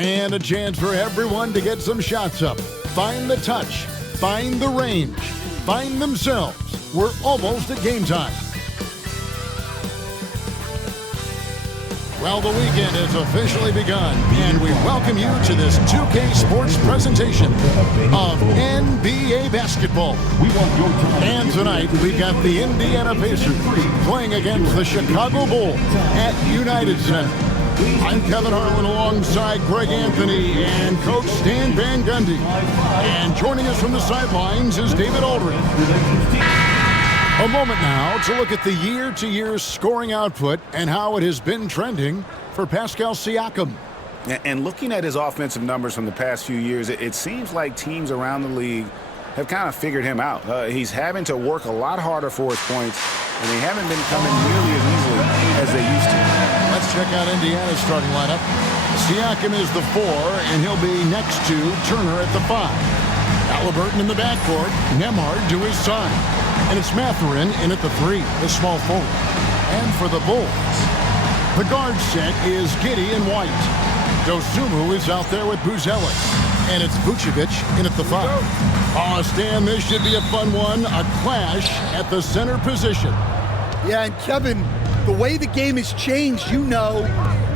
And a chance for everyone to get some shots up. Find the touch. Find the range. Find themselves. We're almost at game time. Well, the weekend has officially begun, and we welcome you to this 2K Sports presentation of NBA basketball. And tonight, we've got the Indiana Pacers playing against the Chicago Bulls at United Center. I'm Kevin Harlan alongside Greg Anthony and Coach Stan Van Gundy. And joining us from the sidelines is David Aldridge. A moment now to look at the year-to-year scoring output and how it has been trending for Pascal Siakam. And looking at his offensive numbers from the past few years, it seems like teams around the league have kind of figured him out. He's having to work a lot harder for his points, and they haven't been coming nearly as easily as they used to. Let's check out Indiana's starting lineup. Siakam is the 4, and he'll be next to Turner at the 5. Halliburton in the backcourt, Nembhard to his side. And it's Mathurin in at the 3, the small forward. And for the Bulls, the guard set is Giddey and White. Dosunmu is out there with Buzelis. And it's Vucevic in at the 5. Oh, Stan, this should be a fun one. A clash at the center position. Yeah, and Kevin, the way the game has changed,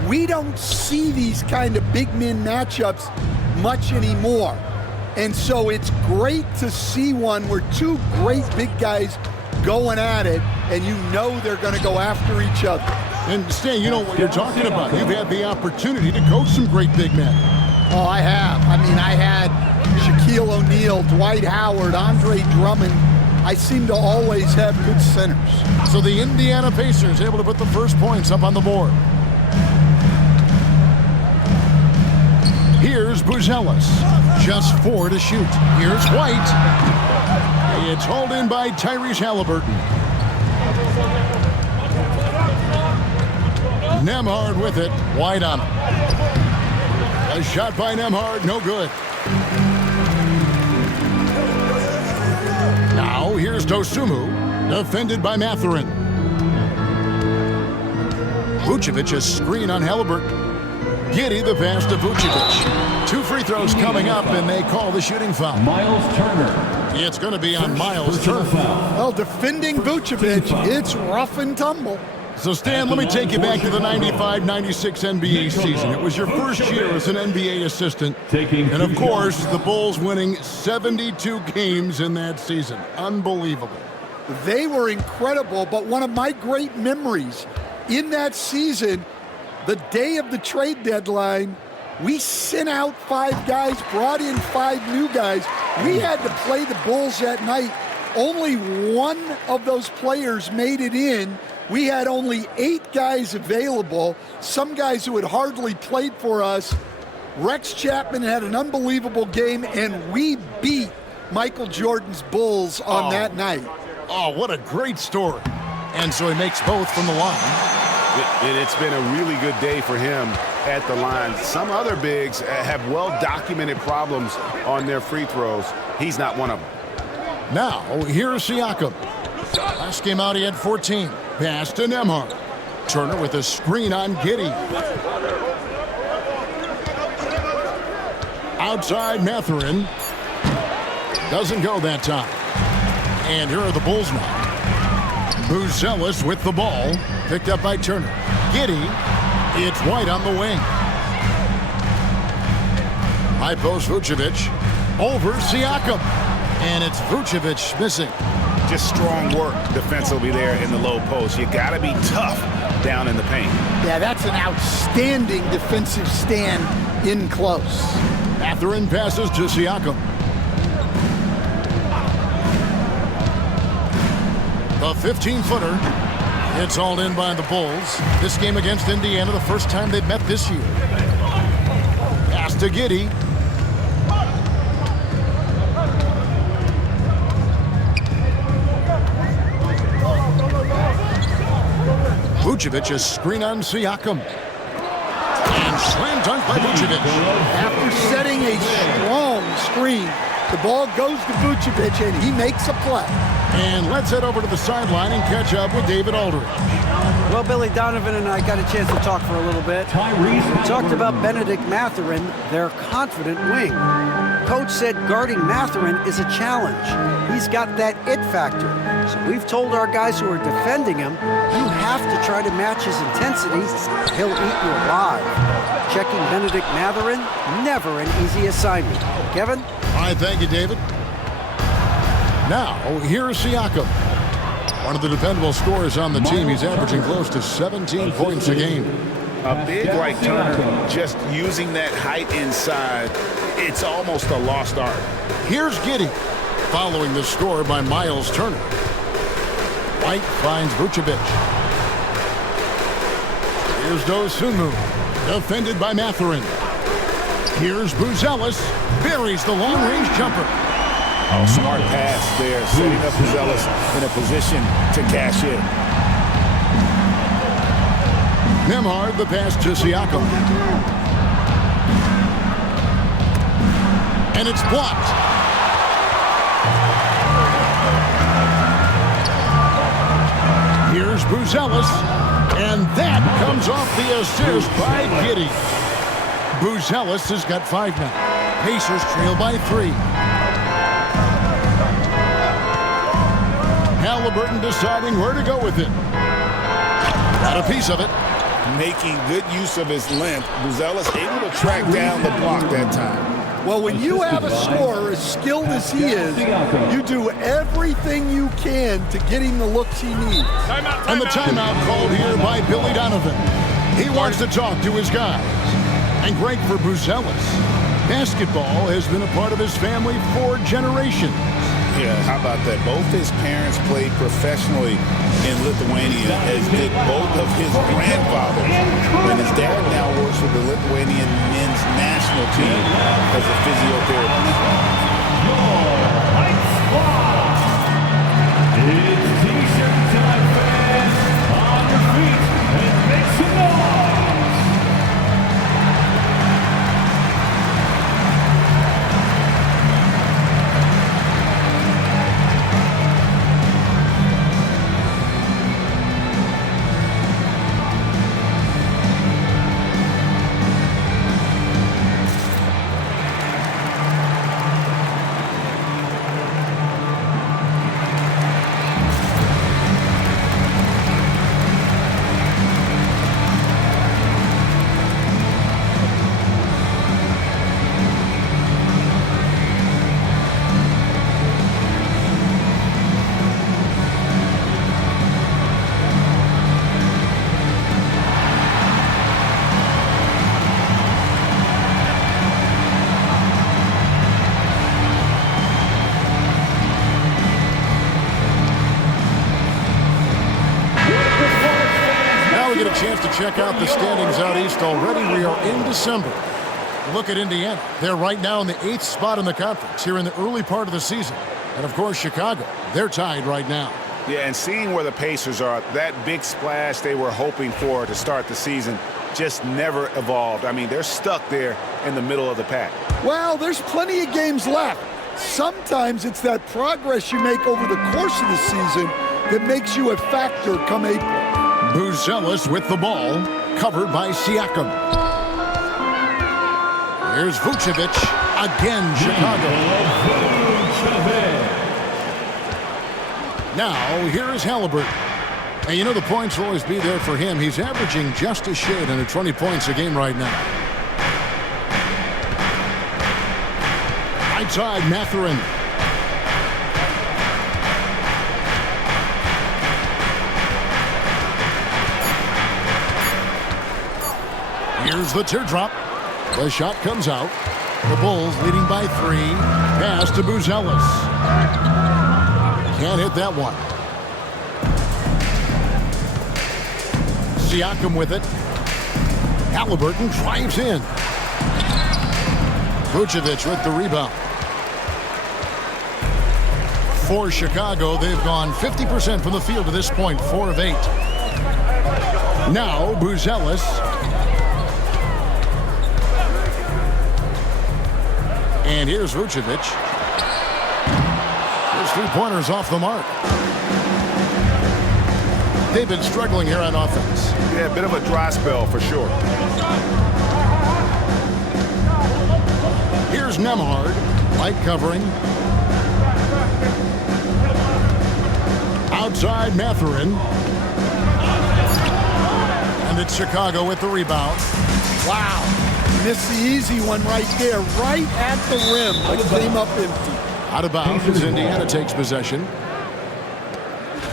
we don't see these kind of big men matchups much anymore. And so it's great to see one where two great big guys going at it, and they're going to go after each other. And Stan, you know what you're talking about. You've had the opportunity to coach some great big men. Oh, I have. I had Shaquille O'Neal, Dwight Howard, Andre Drummond. I seem to always have good centers. So the Indiana Pacers able to put the first points up on the board. Here's Buzelis. Just 4 to shoot. Here's White. It's hauled in by Tyrese Halliburton. Nembhard with it. White on him. A shot by Nembhard. No good. Now here's Dosunmu. Defended by Mathurin. Vucevic a screen on Halliburton. Giddey the pass to Vucevic. 2 free throws coming up, and they call the shooting foul. Miles Turner. It's going to be on Miles Turner. Well, defending Vucevic, it's rough and tumble. So, Stan, let me take you back to the 95-96 NBA season. It was your first year as an NBA assistant. And, of course, the Bulls winning 72 games in that season. Unbelievable. They were incredible, but one of my great memories in that season, the day of the trade deadline, we sent out 5 guys, brought in 5 new guys. We had to play the Bulls that night. Only one of those players made it in. We had only 8 guys available, some guys who had hardly played for us. Rex Chapman had an unbelievable game, and we beat Michael Jordan's Bulls on that night. Oh, what a great story. And so he makes both from the line. It's been a really good day for him at the line. Some other bigs have well-documented problems on their free throws. He's not one of them. Now, here's Siakam. Last game out, he had 14. Pass to Nembhard. Turner with a screen on Giddey. Outside Mathurin. Doesn't go that time. And here are the Bulls now. Buzelis with the ball. Picked up by Turner. Giddey. It's White on the wing. High post Vucevic. Over Siakam. And it's Vucevic missing. Just strong work defensively there in the low post. You got to be tough down in the paint. Yeah, that's an outstanding defensive stand in close. Mathurin passes to Siakam. The 15-footer. It's hauled in by the Bulls. This game against Indiana, the first time they've met this year. Pass to Giddey. Vucevic is screen on Siakam. And slam dunk by Vucevic. After setting a strong screen, The ball goes to Vucevic, and he makes a play. And let's head over to the sideline and catch up with David Aldridge. Well, Billy Donovan and I got a chance to talk for a little bit. We talked about Benedict Mathurin, their confident wing. Coach said guarding Mathurin is a challenge. He's got that it factor. So we've told our guys who are defending him, you have to try to match his intensity. He'll eat you alive. Checking Benedict Mathurin, never an easy assignment. Kevin? All right, thank you, David. Now, here's Siakam. One of the dependable scorers on the team. He's averaging close to 17 points a game. A big like Turner, just using that height inside, it's almost a lost art. Here's Giddey, following the score by Miles Turner. White finds Vucevic. Here's Dosunmu, defended by Mathurin. Here's Buzelis, buries the long-range jumper. Oh, smart pass there, setting up Buzelis in a position to cash in. Nembhard, the pass to Siakam. And it's blocked. Here's Buzelis. And that comes off the assist by Giddey. Buzelis has got 5 now. Pacers trail by 3. Halliburton deciding where to go with it. Got a piece of it. Making good use of his length. Buzelis able to track down the block that time. Well, when you have a scorer as skilled as he is, you do everything you can to get him the looks he needs. And the timeout called here by Billy Donovan. He wants to talk to his guys. And great for Buzelis. Basketball has been a part of his family for generations. Yeah, how about that? Both his parents played professionally in Lithuania, as did both of his grandfathers. And his dad now works with the Lithuanian men's national team as a physiotherapist. It's t-shirt time, fans. On your feet and make some noise. Chance to check out the standings out east already. We are in December. Look at Indiana. They're right now in the 8th spot in the conference here in the early part of the season. And, of course, Chicago. They're tied right now. Yeah, and seeing where the Pacers are, that big splash they were hoping for to start the season just never evolved. I mean, they're stuck there in the middle of the pack. Well, there's plenty of games left. Sometimes it's that progress you make over the course of the season that makes you a factor come April. Buzelis with the ball, covered by Siakam. Here's Vucevic, again Chicago. Now, here's Halliburton. And you know the points will always be there for him. He's averaging just a shade under 20 points a game right now. Right side, Mathurin. Here's the teardrop. The shot comes out. The Bulls leading by 3. Pass to Buzelis. Can't hit that one. Siakam with it. Halliburton drives in. Vucevic with the rebound. For Chicago, they've gone 50% from the field to this point, 4 of 8. Now Buzelis. And here's Vucevic. 3-pointers off the mark. They've been struggling here on offense. Yeah, a bit of a dry spell for sure. Here's Nembhard, light covering. Outside Mathurin. And it's Chicago with the rebound. Wow. Missed the easy one right there, right at the rim, but came up empty. Out of bounds, Indiana takes possession.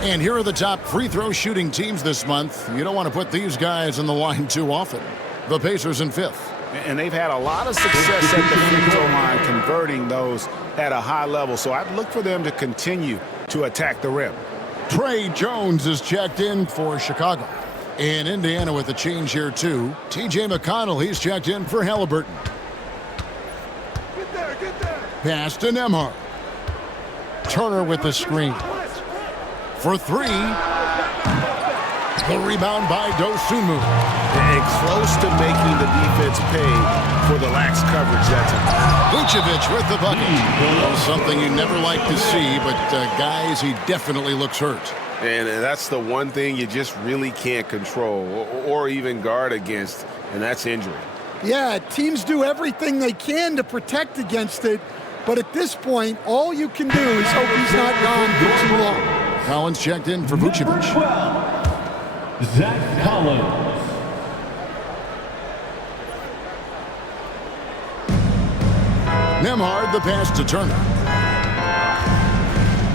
And here are the top free throw shooting teams this month. You don't want to put these guys in the line too often. The Pacers in 5th. And they've had a lot of success at the free throw line converting those at a high level. So I'd look for them to continue to attack the rim. Trey Jones is checked in for Chicago. And Indiana with a change here too. T.J. McConnell, he's checked in for Halliburton. Get there. Pass to Nembhard. Turner with the screen. For 3. The rebound by Dosunmu. And close to making the defense pay for the lax coverage that time. Vucevic with the bucket. Well, something you never like to see, but guys, he definitely looks hurt. And that's the one thing you just really can't control or even guard against, and that's injury. Yeah, teams do everything they can to protect against it, but at this point, all you can do is hope he's not gone for too long. Collins checked in for Vucevic. Zach Collins. Nembhard, the pass to Turner.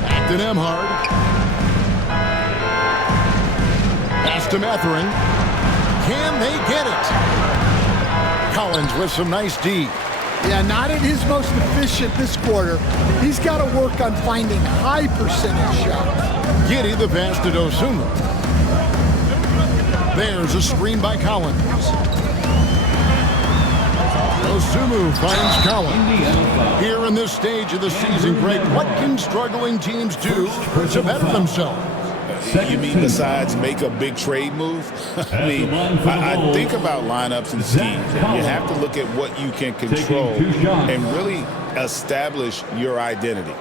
Back to Nembhard. Pass to Mathurin. Can they get it? Collins with some nice D. Yeah, not at his most efficient this quarter. He's got to work on finding high percentage shots. Giddey, the pass to Dosunmu. There's a screen by Collins. Dosunmu finds Collins. Here in this stage of the season, Greg, what can struggling teams do to better themselves? You mean besides make a big trade move? I think about lineups and schemes. And you have to look at what you can control and really establish your identity.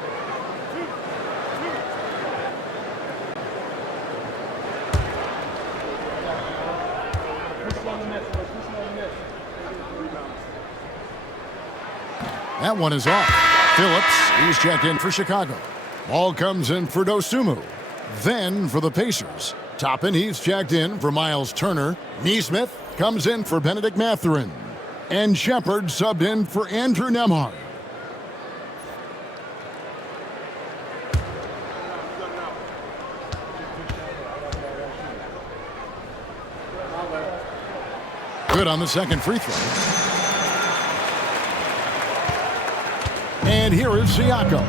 That one is off. Phillips, he's checked in for Chicago. Ball comes in for Dosunmu. Then for the Pacers, Toppin, he's checked in for Miles Turner. Naismith comes in for Benedict Mathurin. And Shepard subbed in for Andrew Nembhard. Good on the second free throw. And here is Siakam.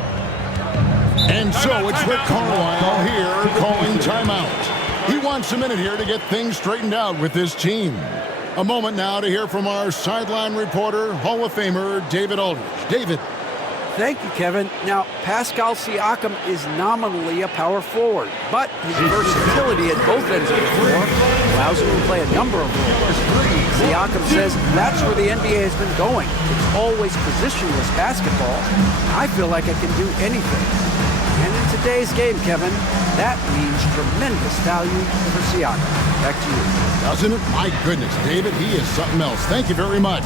And so it's Rick Carlisle here calling timeout. He wants a minute here to get things straightened out with his team. A moment now to hear from our sideline reporter, Hall of Famer David Aldridge. David. Thank you, Kevin. Now, Pascal Siakam is nominally a power forward, but his versatility at both ends of the floor allows him to play a number of roles. Siakam says that's where the NBA has been going. It's always positionless basketball. I feel like I can do anything. And in today's game, Kevin, that means tremendous value for Siakam. Back to you. Doesn't it? My goodness, David, he is something else. Thank you very much.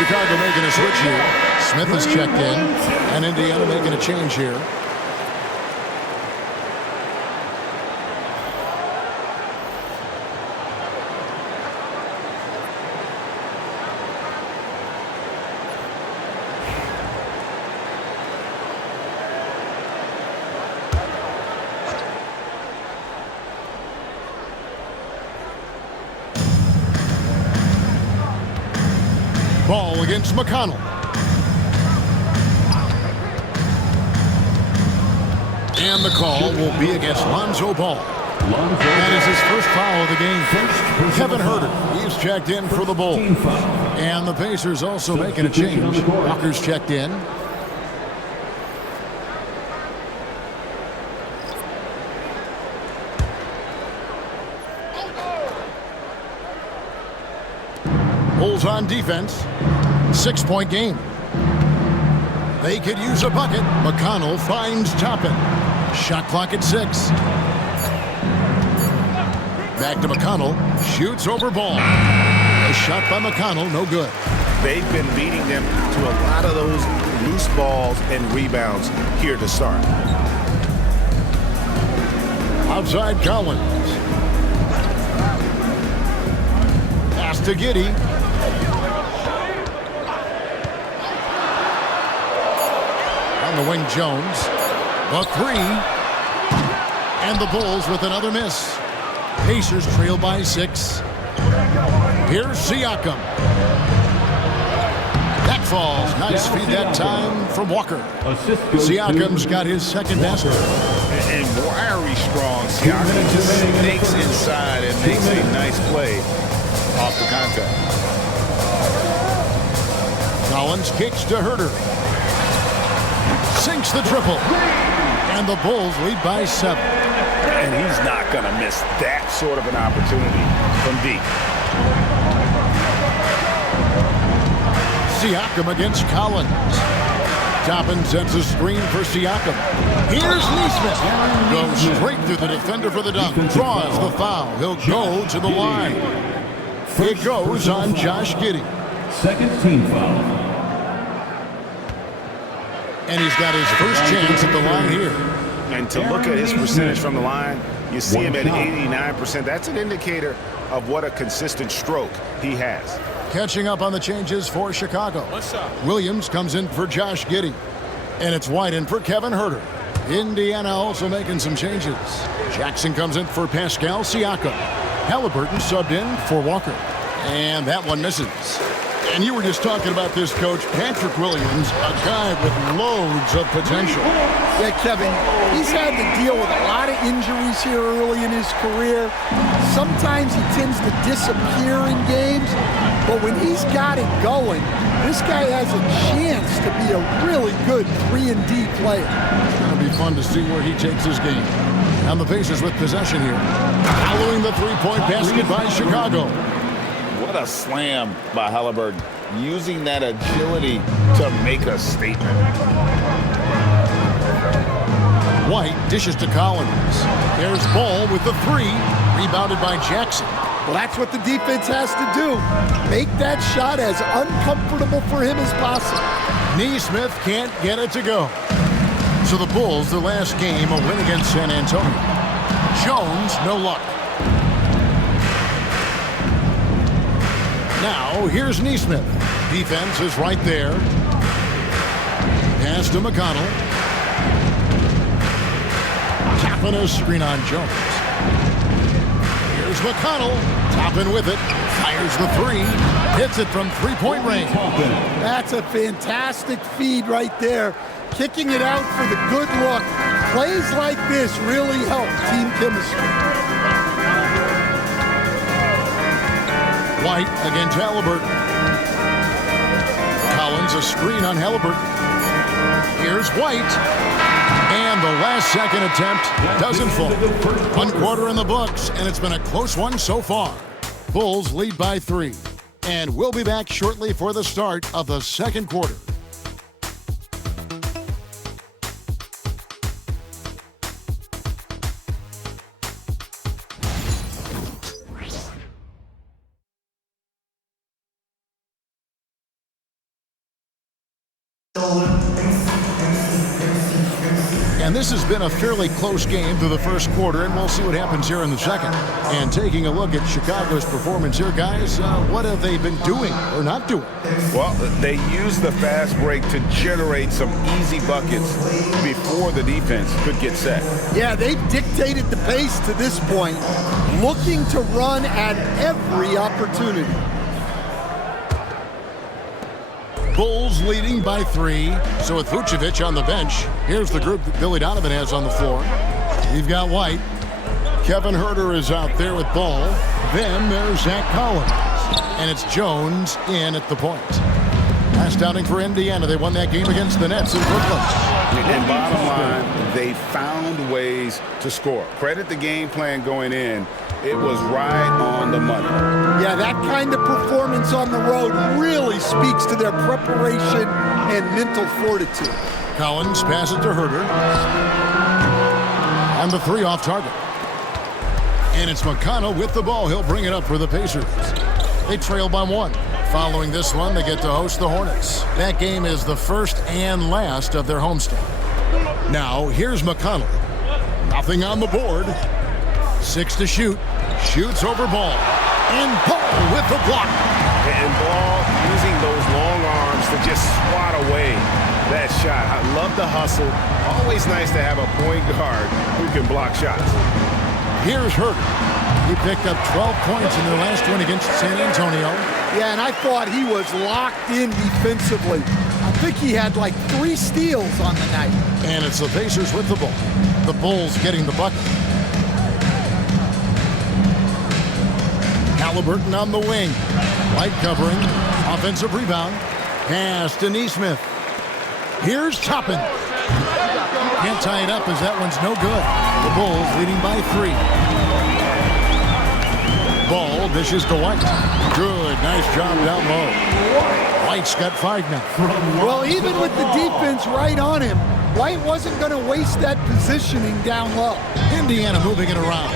Chicago making a switch here. Smith is checked in, and Indiana making a change here. Ball against McConnell. And the call will be against Lonzo Ball. That is his first foul of the game. Kevin Huerter, he's checked in for the Bulls. And the Pacers also making a change. Walker's checked in. Bulls on defense. 6-point game. They could use a bucket. McConnell finds Toppin. Shot clock at 6. Back to McConnell. Shoots over Ball. A shot by McConnell, no good. They've been beating them to a lot of those loose balls and rebounds here to start. Outside Collins. Pass to Giddey. On the wing, Jones. A 3. And the Bulls with another miss. Pacers trail by 6. Here's Siakam. That falls. Nice feed that time from Walker. Siakam's got his second basket. And wiry strong Siakam just sneaks inside and makes a nice play off the contact. Collins kicks to Huerter. Sinks the triple. And the Bulls lead by 7. And he's not going to miss that sort of an opportunity from deep. Siakam against Collins. Toppin sets a screen for Siakam. Here's Naismith. Goes straight through the defender for the dunk. Draws the foul. He'll go to the line. It goes on Josh Giddey. Second team foul. And he's got his first chance at the line here. And to look at his percentage from the line, you see him at 89%. That's an indicator of what a consistent stroke he has. Catching up on the changes for Chicago. Williams comes in for Josh Giddey. And it's White in for Kevin Huerter. Indiana also making some changes. Jackson comes in for Pascal Siakam. Halliburton subbed in for Walker. And that one misses. And you were just talking about this, Coach. Patrick Williams, a guy with loads of potential. Yeah, Kevin, he's had to deal with a lot of injuries here early in his career. Sometimes he tends to disappear in games, but when he's got it going, this guy has a chance to be a really good 3-and-D player. It's going to be fun to see where he takes his game. And the Pacers with possession here. Following the three-point basket by Chicago. What a slam by Halliburton, using that agility to make a statement. White dishes to Collins. There's Ball with the 3, rebounded by Jackson. Well, that's what the defense has to do. Make that shot as uncomfortable for him as possible. Naismith can't get it to go. So the Bulls, their last game, a win against San Antonio. Jones, no luck. Now, here's Naismith. Defense is right there. Pass to McConnell. Tapping a screen on Jones. Here's McConnell. Toppin with it. Fires the 3. Hits it from three-point range. That's a fantastic feed right there. Kicking it out for the good look. Plays like this really help team chemistry. White against Halliburton. Collins a screen on Halliburton. Here's White. And the last second attempt doesn't fall. 1 quarter in the books, and it's been a close one so far. Bulls lead by 3. And we'll be back shortly for the start of the second quarter. And this has been a fairly close game through the first quarter, and we'll see what happens here in the second. And taking a look at Chicago's performance here, guys, what have they been doing or not doing? Well, they used the fast break to generate some easy buckets before the defense could get set. Yeah, they've dictated the pace to this point, looking to run at every opportunity. Bulls leading by 3. So with Vucevic on the bench, here's the group that Billy Donovan has on the floor. We've got White. Kevin Huerter is out there with ball. Then there's Zach Collins. And it's Jones in at the point. Last outing for Indiana. They won that game against the Nets in Brooklyn. And bottom line, they found ways to score. Credit the game plan going in. It was right on the money. Yeah, that kind of performance on the road really speaks to their preparation and mental fortitude. Collins passes to Huerter. And the 3 off target. And it's McConnell with the ball. He'll bring it up for the Pacers. They trail by 1. Following this one, they get to host the Hornets. That game is the first and last of their homestand. Now, here's McConnell. Nothing on the board. 6 to shoot. Shoots over Ball. And Ball with the block. And Ball using those long arms to just swat away that shot. I love the hustle. Always nice to have a point guard who can block shots. Here's Huerter. He picked up 12 points in their last win against San Antonio. Yeah, and I thought he was locked in defensively. I think he had like 3 steals on the night. And it's the Pacers with the ball. The Bulls getting the bucket. Halliburton on the wing. Light covering. Offensive rebound. Pass to Naismith. Here's Toppin. Can't tie it up as that one's no good. The Bulls leading by 3. Ball dishes to White. Good, nice job down low. White's got 5 now. Well, even with the defense right on him, White wasn't going to waste that positioning down low. Indiana moving it around.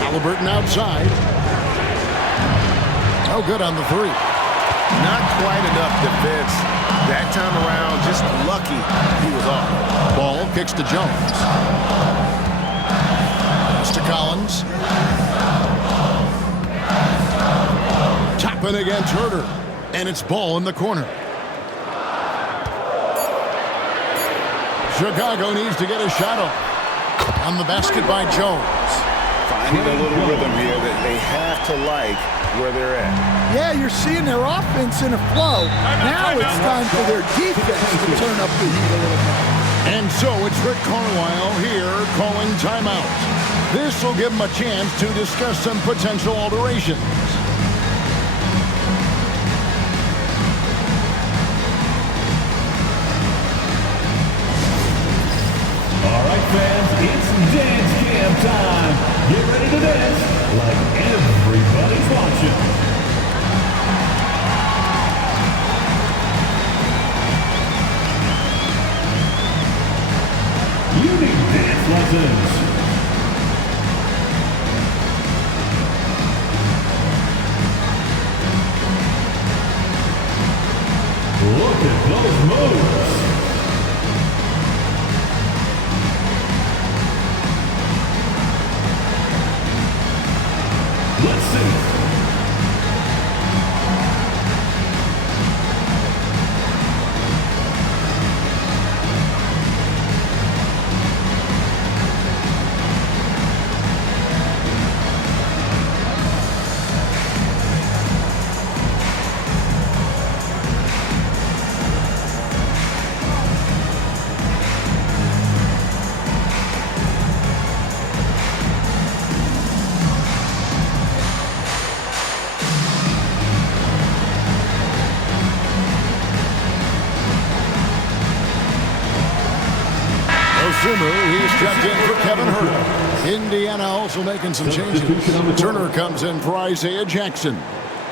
Halliburton outside. No good on the 3. Not quite enough defense. That time around, just lucky he was off. Ball kicks to Jones. Pass to Collins. Toppin against Huerter. And it's Ball in the corner. Chicago needs to get a shot off. On the basket by Jones. Finding a little rhythm here that they have to like where they're at. Yeah, you're seeing their offense in a flow. Now it's time for their defense to turn up the heat a little bit. And so it's Rick Carlisle here calling timeout. This will give him a chance to discuss some potential alterations. All right, fans, it's dance cam time. Get ready to dance like everybody's watching. You need dance lessons. Look at those moves. Let's see. He's checked in for Kevin Huerter. Indiana also making some changes. Turner comes in for Isaiah Jackson.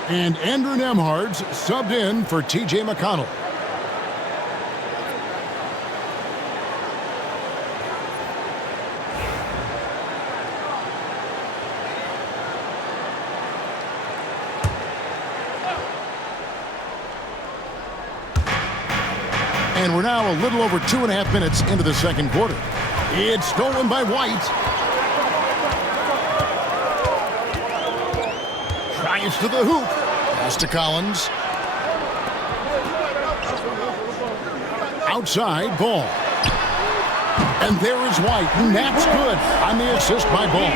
And Andrew Nembhard's subbed in for T.J. McConnell. And we're now a little over 2.5 minutes into the second quarter. It's stolen by White. Drives to the hoop. Pass to Collins. Outside, Ball. And there is White, and that's good on the assist by Ball.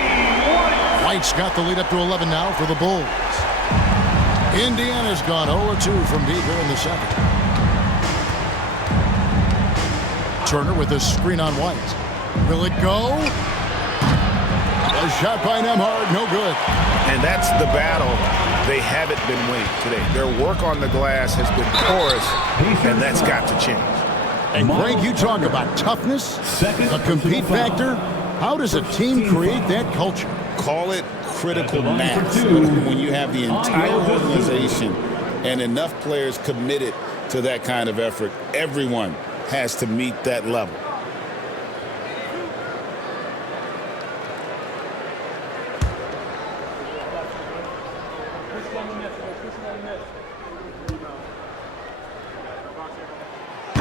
White's got the lead up to 11 now for the Bulls. Indiana's gone 0-2 from deep here in the second. Turner with a screen on White. Will it go? A shot by Nembhard, no good. And that's the battle they haven't been winning today. Their work on the glass has been porous, and that's got to change. And Greg, you talk about toughness, a compete factor. How does a team create that culture? Call it critical mass. When you have the entire organization and enough players committed to that kind of effort, everyone has to meet that level.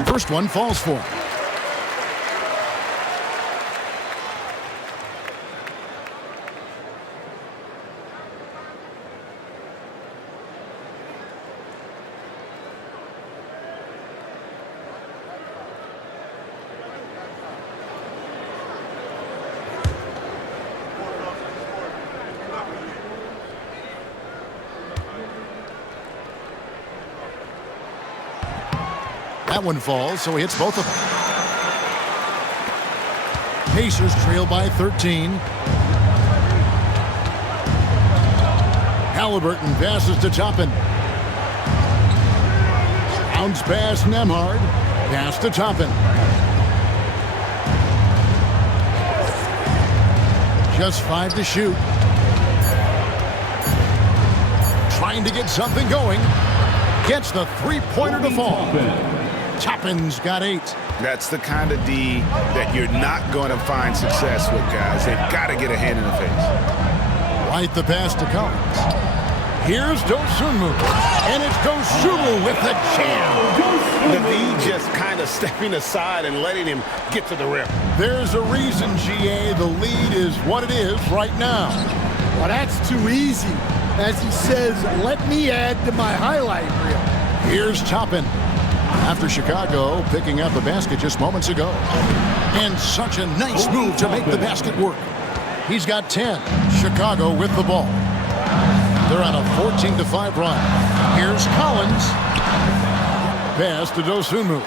First one falls for him. That one falls, so he hits both of them. Pacers trail by 13. Halliburton passes to Toppin. Bounce pass Nembhard. Pass to Toppin. Just 5 to shoot. Trying to get something going. Gets the three-pointer to fall. Toppin's got 8. That's the kind of D that you're not going to find success with, guys. They've got to get a hand in the face. Right the pass to Collins. Here's Dosunmu. And it's Dosunmu with the jam. The D just kind of stepping aside and letting him get to the rim. There's a reason, GA, the lead is what it is right now. Well, that's too easy. As he says, let me add to my highlight reel. Here's Toppin. After Chicago picking up the basket just moments ago. And such a nice move to make the basket work. He's got 10. Chicago with the ball. They're on a 14-5 run. Here's Collins. Pass to Dosunmu.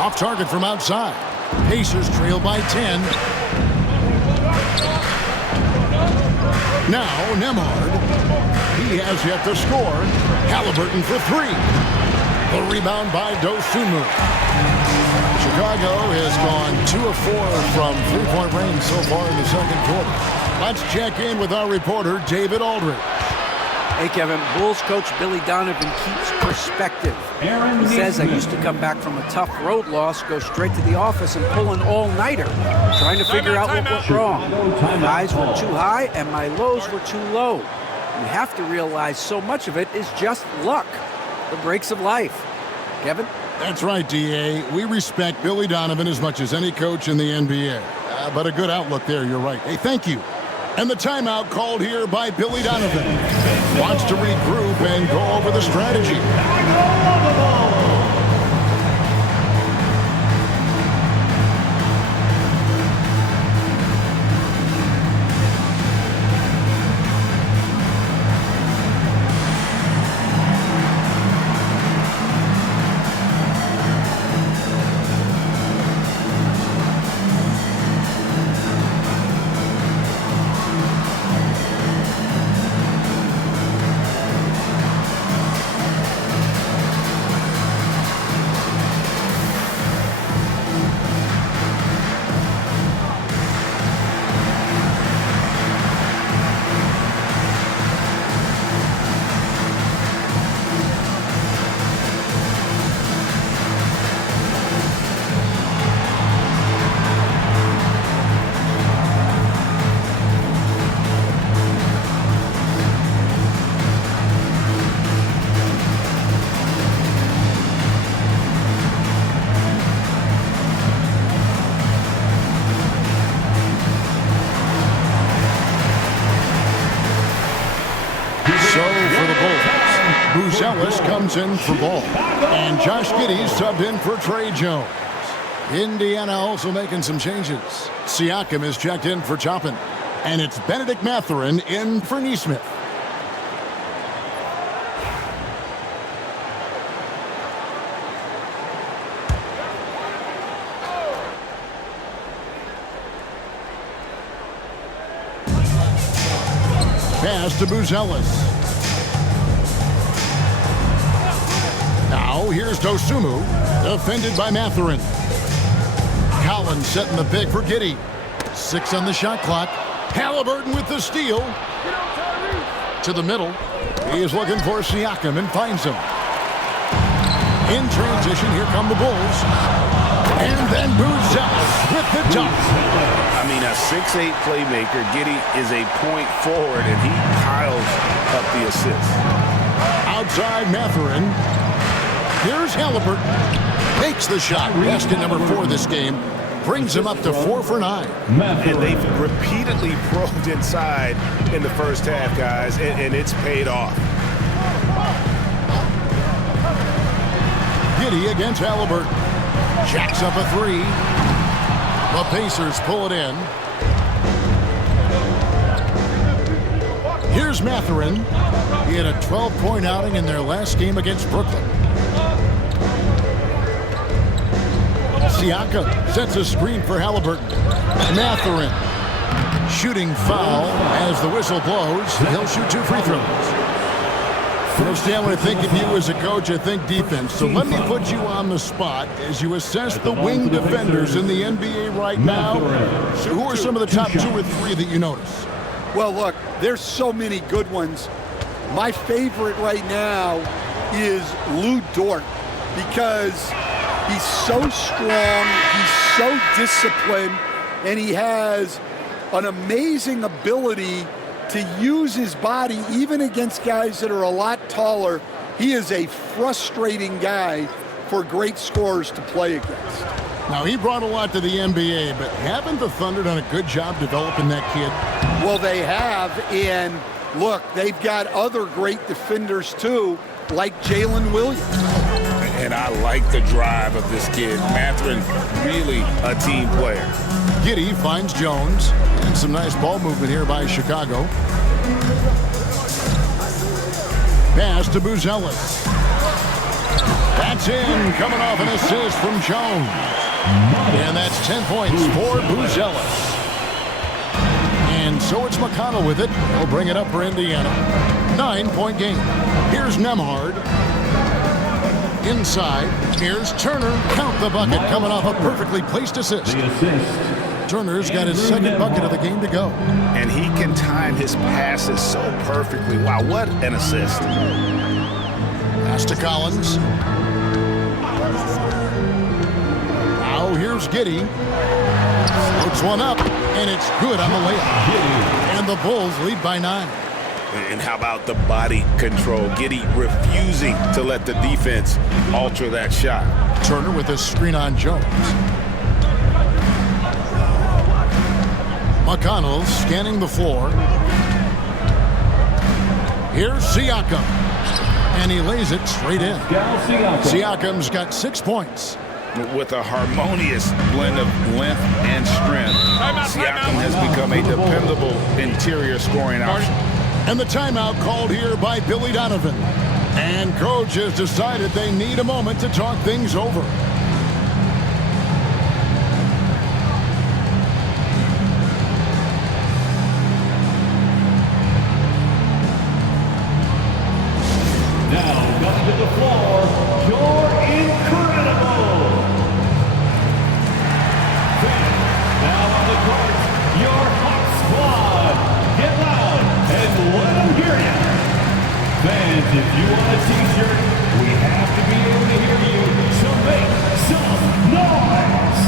Off target from outside. Pacers trail by 10. Now Nembhard. He has yet to score. Halliburton for 3. The rebound by Dosunmu. Chicago has gone 2 of 4 from three-point range so far in the second quarter. Let's check in with our reporter, David Aldridge. Hey, Kevin, Bulls coach Billy Donovan keeps perspective. He says, I used to come back from a tough road loss, go straight to the office and pull an all-nighter, trying to figure out what went wrong. My highs were too high and my lows were too low. You have to realize so much of it is just luck. The breaks of life. Kevin? That's right, D.A. We respect Billy Donovan as much as any coach in the NBA. But a good outlook there, you're right. Hey, thank you. And the timeout called here by Billy Donovan. Wants to regroup and go over the strategy. Ellis comes in for Ball. And Josh Giddey's subbed in for Trey Jones. Indiana also making some changes. Siakam is checked in for Toppin. And it's Benedict Mathurin in for Naismith. Pass to Buzelis. Now here's Dosunmu, defended by Mathurin. Collins setting the pick for Giddey. 6 on the shot clock. Halliburton with the steal. To the middle. He is looking for Siakam and finds him. In transition, here come the Bulls. And then Buzelis with the dunk. I mean, a 6'8 playmaker. Giddey is a point forward, and he piles up the assists. Outside Mathurin. Here's Halliburton. Makes the shot. Basket number 4 this game. Brings him up to 4 for 9. And they've repeatedly probed inside in the first half, guys, and it's paid off. Giddey against Halliburton. Jacks up a 3. The Pacers pull it in. Here's Mathurin. He had a 12-point outing in their last game against Brooklyn. Siakam sets a screen for Halliburton. Mathurin. Shooting foul as the whistle blows. He'll shoot 2 free throws. Stan, when I think of you as a coach, I think defense. So let me put you on the spot as you assess the wing defenders in the NBA right now. Who are some of the top 2 or 3 that you notice? Well, look, there's so many good ones. My favorite right now is Lou Dort because he's so strong, he's so disciplined, and he has an amazing ability to use his body even against guys that are a lot taller. He is a frustrating guy for great scorers to play against. Now, he brought a lot to the NBA, but haven't the Thunder done a good job developing that kid? Well, they have, and look, they've got other great defenders too, like Jalen Williams. And I like the drive of this kid. Mathurin, really a team player. Giddey finds Jones. And some nice ball movement here by Chicago. Pass to Buzelis. That's in, coming off an assist from Jones. And that's 10 points for Buzelis. And so it's McConnell with it. He'll bring it up for Indiana. 9-point game. Here's Nembhard. Inside, here's Turner. Count the bucket, coming off a perfectly placed assist. Turner's got his second bucket of the game to go. And he can time his passes so perfectly. Wow, what an assist. Pass to Collins. Now here's Giddey. Floats one up, and it's good on the layup. And the Bulls lead by 9. And how about the body control? Giddey refusing to let the defense alter that shot. Turner with a screen on Jones. McConnell scanning the floor. Here's Siakam. And he lays it straight in. Siakam's got 6 points. With a harmonious blend of length and strength, Siakam has become a dependable interior scoring option. And the timeout called here by Billy Donovan. And coach has decided they need a moment to talk things over. Now coming to the floor, you're incredible. Now on the court, your hot squad. Get loud and let them hear you. Fans, if you want a t-shirt, we have to be able to hear you, so make some noise.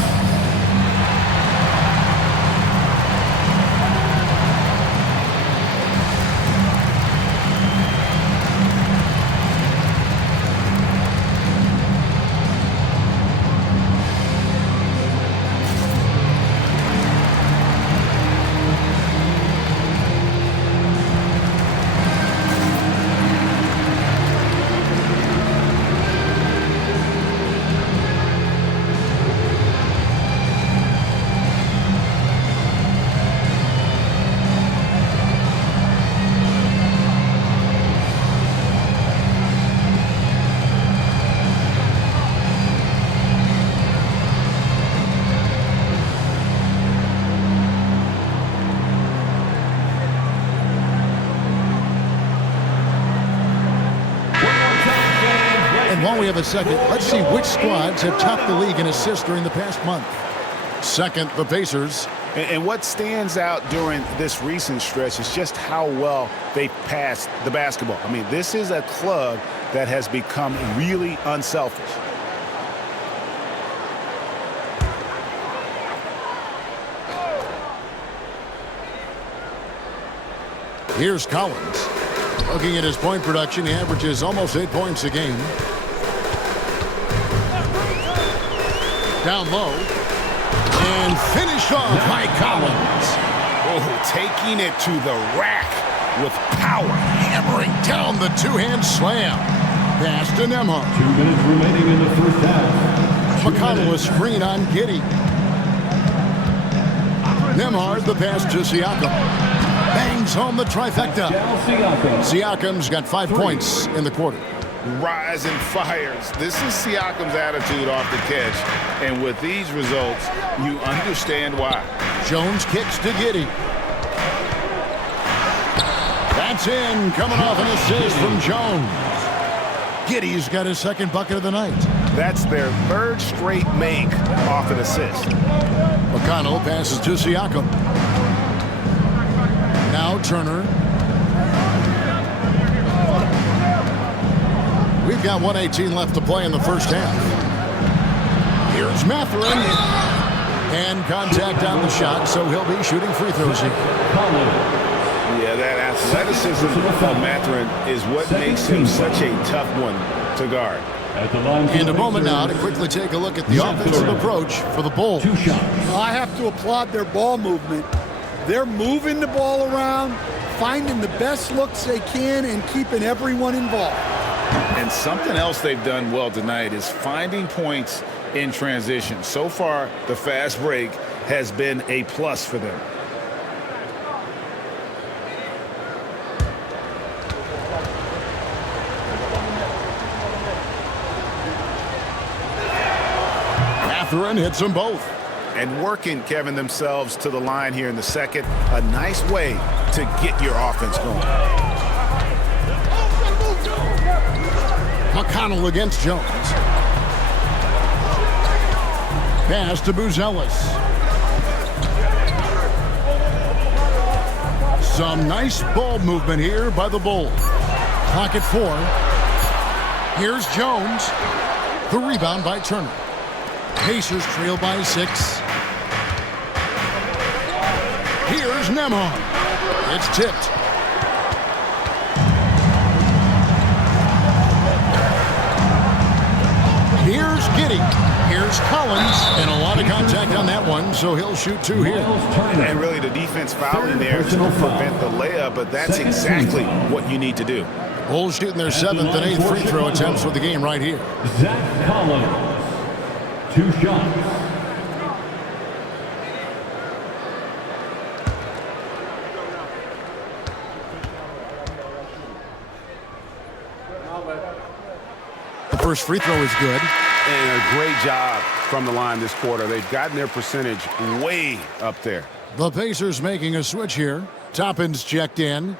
while we have a second, let's see which squads have topped the league in assists during the past month. Second, the Pacers. And what stands out during this recent stretch is just how well they passed the basketball. I mean, this is a club that has become really unselfish. Here's Collins. Looking at his point production, he averages almost 8 points a game. Down low. And finished off by Collins. Oh, taking it to the rack with power. Hammering down the two-hand slam. Pass to Nembhard. 2 minutes remaining in the first half. McConnell a screen on Giddey. Nembhard the pass to Siakam. Bangs home the trifecta. Siakam's got 5 points in the quarter. Rise and fires. This is Siakam's attitude off the catch. And with these results, you understand why. Jones kicks to Giddey. That's in, coming off an assist from Jones. Giddey's got his second bucket of the night. That's their third straight make off an assist. McConnell passes to Siakam. Now Turner. We've got 1:18 left to play in the first half. Here's Mathurin. And contact on the shot, so he'll be shooting free throws here. Yeah, that athleticism of Mathurin is what makes him such a tough one to guard. And a moment now to quickly take a look at the offensive approach for the Bulls. I have to applaud their ball movement. They're moving the ball around, finding the best looks they can, and keeping everyone involved. And something else they've done well tonight is finding points in transition. So far, the fast break has been a plus for them. Mathurin hits them both. And working, Kevin, themselves to the line here in the second. A nice way to get your offense going. McConnell against Jones. Pass to Buzelis. Some nice ball movement here by the Bulls. Clock at 4. Here's Jones. The rebound by Turner. Pacers trail by 6. Here's Nembhard. It's tipped. Here's Giddey. Here's Collins. And a lot of contact on that one, so he'll shoot 2 here. And really the defense fouling there to prevent the layup, but that's exactly what you need to do. Bulls shooting their 7th and 8th free throw attempts for the game right here. Zach Collins. 2 shots. The first free throw is good. And a great job from the line this quarter. They've gotten their percentage way up there. The Pacers making a switch here. Toppin's checked in.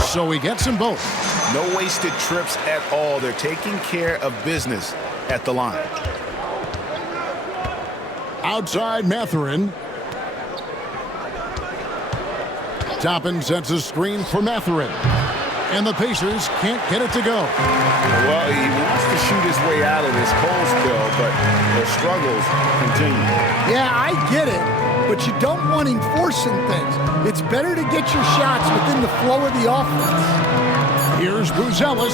So he gets them both. No wasted trips at all. They're taking care of business at the line. Outside Mathurin. Toppin sets a screen for Mathurin. And the Pacers can't get it to go. Well, he wants to shoot his way out of this cold spill, but the struggles continue. Yeah, I get it, but you don't want him forcing things. It's better to get your shots within the flow of the offense. Here's Buzelis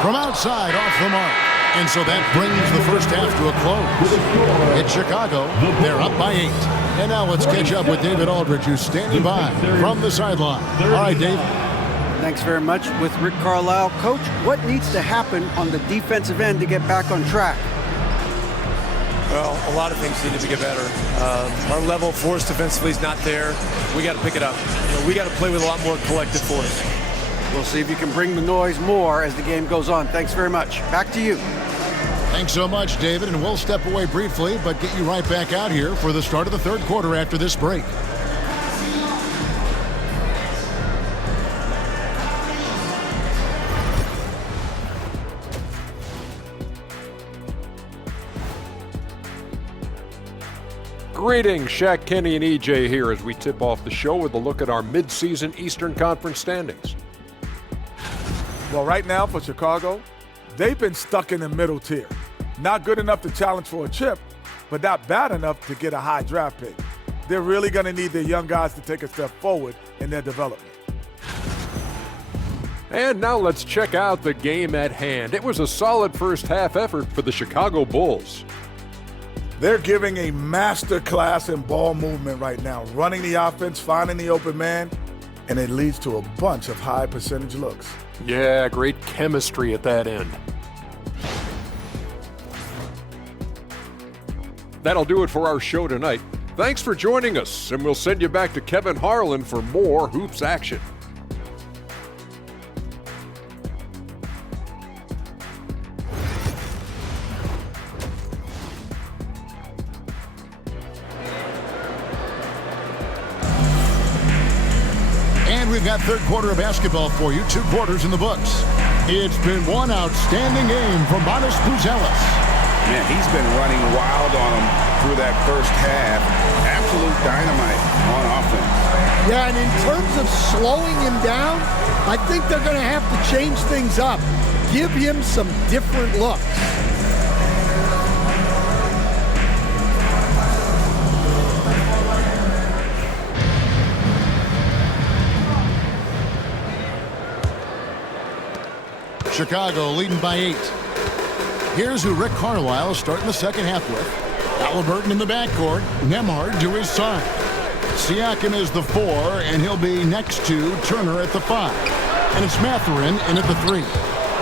from outside off the mark. And so that brings the first half to a close. It's Chicago. They're up by 8. And now let's catch up with David Aldridge, who's standing by from the sideline. All right, Dave. Thanks very much with Rick Carlisle. Coach, what needs to happen on the defensive end to get back on track? Well, a lot of things need to get better. Our level of force defensively is not there. We got to pick it up. We got to play with a lot more collective force. We'll see if you can bring the noise more as the game goes on. Thanks very much. Back to you. Thanks so much, David, and we'll step away briefly, but get you right back out here for the start of the third quarter after this break. Greetings, Shaq, Kenny, and EJ here as we tip off the show with a look at our midseason Eastern Conference standings. Well, right now for Chicago, they've been stuck in the middle tier. Not good enough to challenge for a chip, but not bad enough to get a high draft pick. They're really going to need their young guys to take a step forward in their development. And now let's check out the game at hand. It was a solid first half effort for the Chicago Bulls. They're giving a master class in ball movement right now, running the offense, finding the open man, and it leads to a bunch of high percentage looks. Yeah, great chemistry at that end. That'll do it for our show tonight. Thanks for joining us, and we'll send you back to Kevin Harlan for more hoops action. We've got third quarter of basketball for you, 2 quarters in the books. It's been one outstanding game from Matas Buzelis. Man, he's been running wild on him through that first half. Absolute dynamite on offense. Yeah, and in terms of slowing him down, I think they're going to have to change things up. Give him some different looks. Chicago leading by 8. Here's who Rick Carlisle is starting the second half with. Halliburton in the backcourt. Nembhard to his side. Siakam is the 4, and he'll be next to Turner at the 5. And it's Mathurin in at the 3.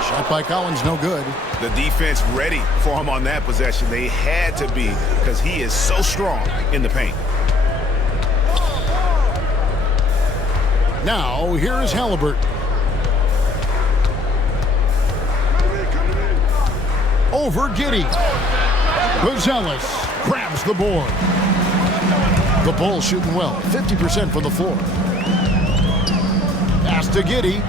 Shot by Collins, no good. The defense ready for him on that possession. They had to be because he is so strong in the paint. Now, here's Halliburton. Over Giddey. Buzelis grabs the board. The Bulls shooting well, 50% from the floor. Pass to Giddey.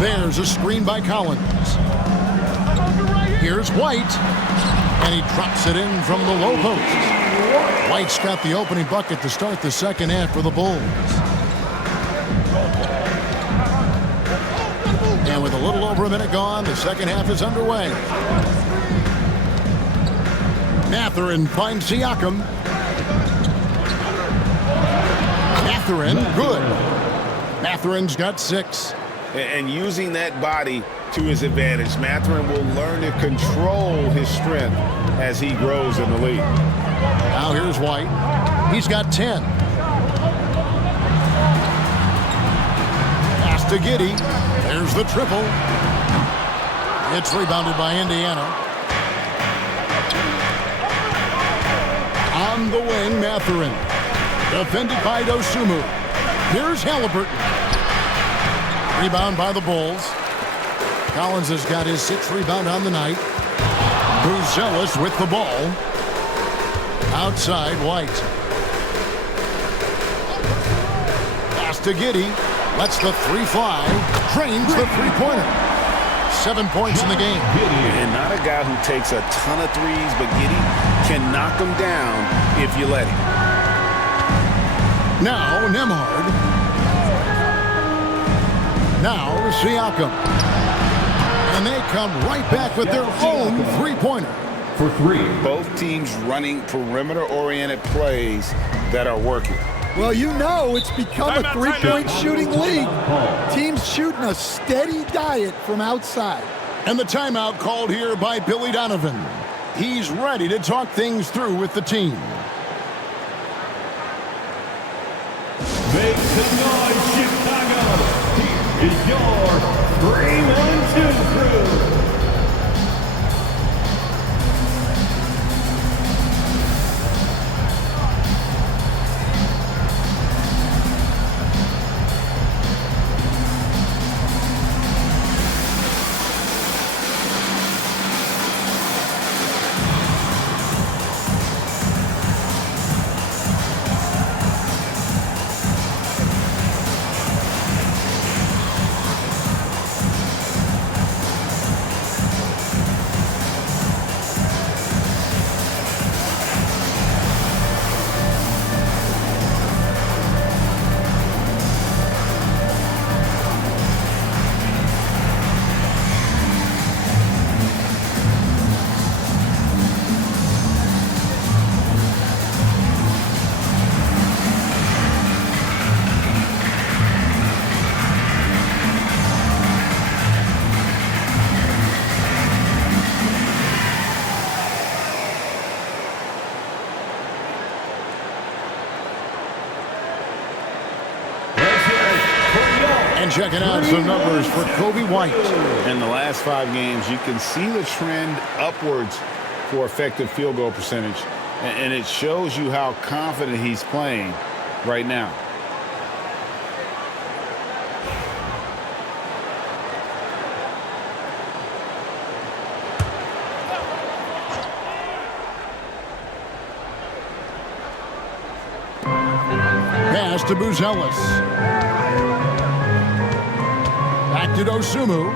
There's a screen by Collins. Here's White. And he drops it in from the low post. White's got the opening bucket to start the second half for the Bulls. And with a little over a minute gone, the second half is underway. Mathurin finds Siakam. Mathurin, good. Mathurin's got 6. And using that body to his advantage, Mathurin will learn to control his strength as he grows in the league. Now here's White. He's got 10. Pass to Giddey. There's the triple. It's rebounded by Indiana. On the wing, Mathurin. Defended by Dosunmu. Here's Halliburton. Rebound by the Bulls. Collins has got his 6th rebound on the night. Buzelis with the ball. Outside, White. Pass to Giddey. Lets the 3 fly. Drains the 3-pointer. 7 points in the game. And not a guy who takes a ton of threes, but Giddey can knock them down if you let him. Now Nembhard. Now Siakam. And they come right back with their own 3-pointer. For 3. Both teams running perimeter-oriented plays that are working. Well, you know it's become a 3-point shooting league. Teams shooting a steady diet from outside. And the timeout called here by Billy Donovan. He's ready to talk things through with the team. Make some noise, Chicago. Here is your 3-1-2 crew. And checking out some numbers for Kobe White. In the last 5 games, you can see the trend upwards for effective field goal percentage. And it shows you how confident he's playing right now. Pass to Buzelis. Back to Dosunmu.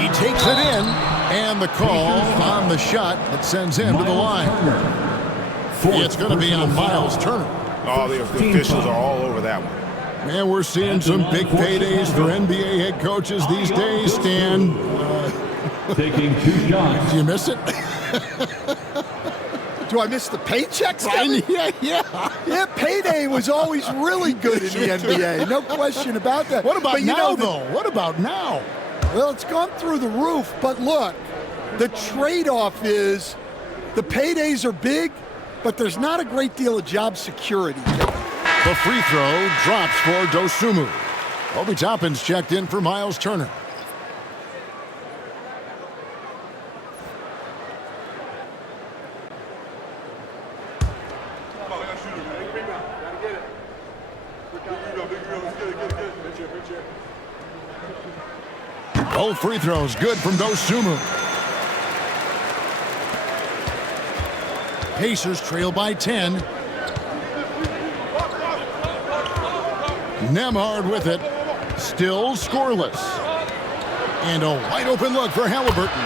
He takes it in, and the call on the shot that sends him to the line. It's going to be on Miles Turner. Oh, the officials are all over that one. Man, we're seeing some big paydays for NBA head coaches these days, Stan. Taking 2 shots. Do you miss it? Do I miss the paychecks? Yeah. Payday was always really good in the NBA. No question about that. What about but now, though? What about now? Well, it's gone through the roof. But look, the trade-off is the paydays are big, but there's not a great deal of job security. The free throw drops for Dosunmu. Obi Toppin's checked in for Miles Turner. Both free throws good from Dosunmu. Pacers trail by 10. Nemhard with it. Still scoreless. And a wide open look for Halliburton.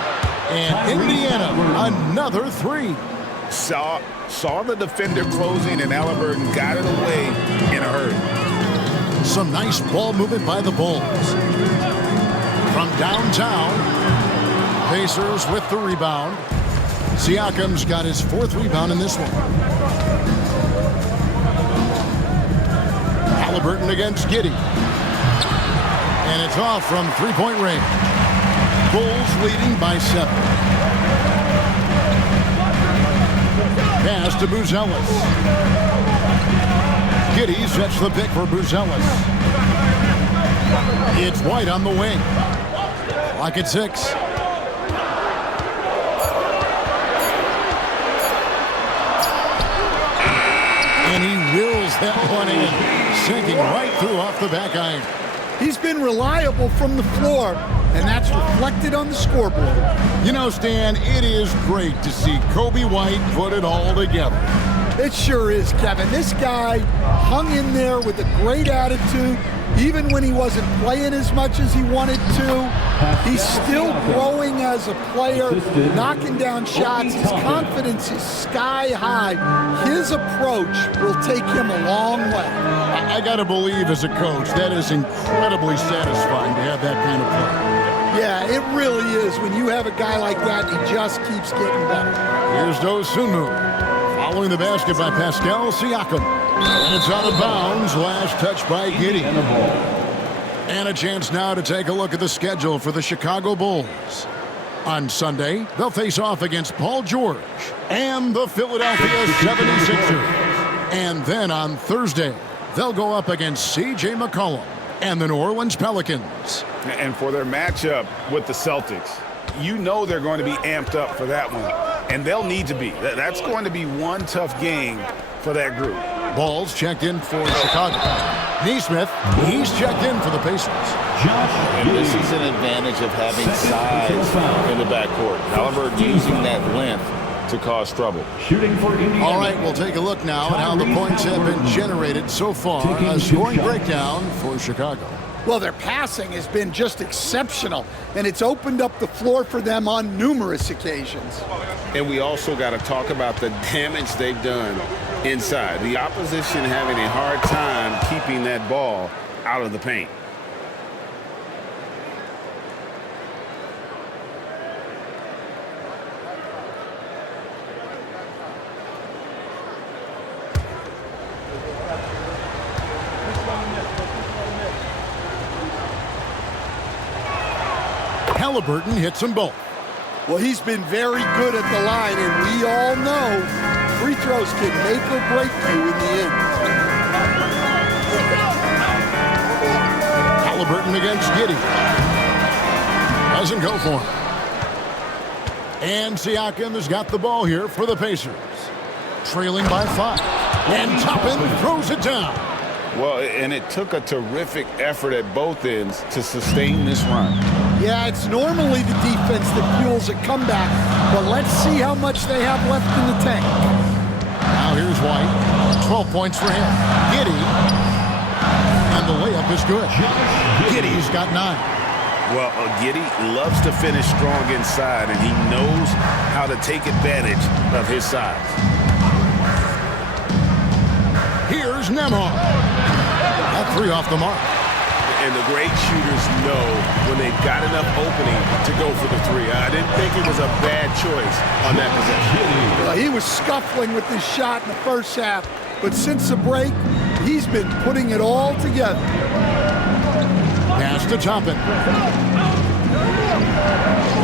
And Indiana, another 3. Saw the defender closing, and Halliburton got it away in a hurry. Some nice ball movement by the Bulls. From downtown, Pacers with the rebound. Siakam's got his 4th rebound in this one. Halliburton against Giddey. And it's off from 3-point range. Bulls leading by 7. Pass to Buzelis. Giddey sets the pick for Buzelis. It's White on the wing. Clock at 6. And he wills that one in, sinking right through off the back iron. He's been reliable from the floor, and that's reflected on the scoreboard. You know, Stan, it is great to see Kobe White put it all together. It sure is, Kevin. This guy hung in there with a great attitude, even when he wasn't playing as much as he wanted to. He's still growing as a player, knocking down shots. His confidence is sky high. His approach will take him a long way. I got to believe, as a coach, that is incredibly satisfying to have that kind of play. Yeah, it really is. When you have a guy like that, he just keeps getting better. Here's Dosunmu. Following the basket by Pascal Siakam. And it's out of bounds. Last touch by Giddey. And a chance now to take a look at the schedule for the Chicago Bulls. On Sunday, they'll face off against Paul George and the Philadelphia 76ers. And then on Thursday, they'll go up against C.J. McCollum and the New Orleans Pelicans. And for their matchup with the Celtics, you know they're going to be amped up for that one. And they'll need to be. That's going to be one tough game for that group. Balls checked in for Chicago. Naismith, he's checked in for the Pacers. And this is an advantage of having size in the backcourt. Halliburton using that length to cause trouble. Shooting for Indiana. All right, we'll take a look now at how the points have been generated so far. A scoring breakdown for Chicago. Well, their passing has been just exceptional, and it's opened up the floor for them on numerous occasions. And we also got to talk about the damage they've done inside. The opposition having a hard time keeping that ball out of the paint. Halliburton hits them both. Well, he's been very good at the line, and we all know Free throws can make or break you in the end. Halliburton against Giddey. Doesn't go for him. And Siakam has got the ball here for the Pacers. Trailing by 5. And Toppin throws it down. Well, and it took a terrific effort at both ends to sustain this run. Yeah, it's normally the defense that fuels a comeback, but let's see how much they have left in the tank. Now here's White. 12 points for him. Giddey. And the layup is good. Giddey's got 9. Well, Giddey loves to finish strong inside, and he knows how to take advantage of his size. Here's Nembhard. That 3 off the mark. And the great shooters know when they've got enough opening to go for the 3. I didn't think it was a bad choice on that possession. Well, he was scuffling with this shot in the first half, but since the break, he's been putting it all together. Pass to Toppin.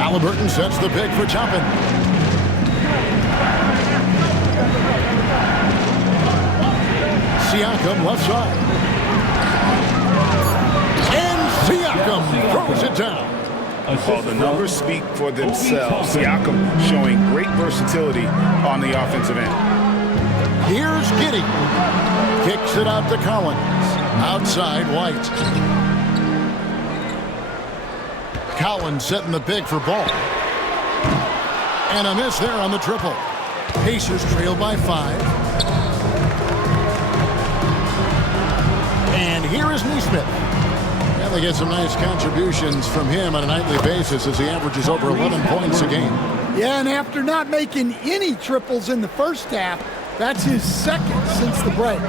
Halliburton sets the pick for Toppin. Siakam left side. And Siakam throws it down. Well, the numbers speak for themselves. Siakam showing great versatility on the offensive end. Here's Giddey. Kicks it out to Collins. Outside White. Collins setting the pick for Ball. And a miss there on the triple. Pacers trail by 5. And here is Naismith. And they get some nice contributions from him on a nightly basis as he averages over 11 points a game. Yeah, and after not making any triples in the first half, that's his second since the break.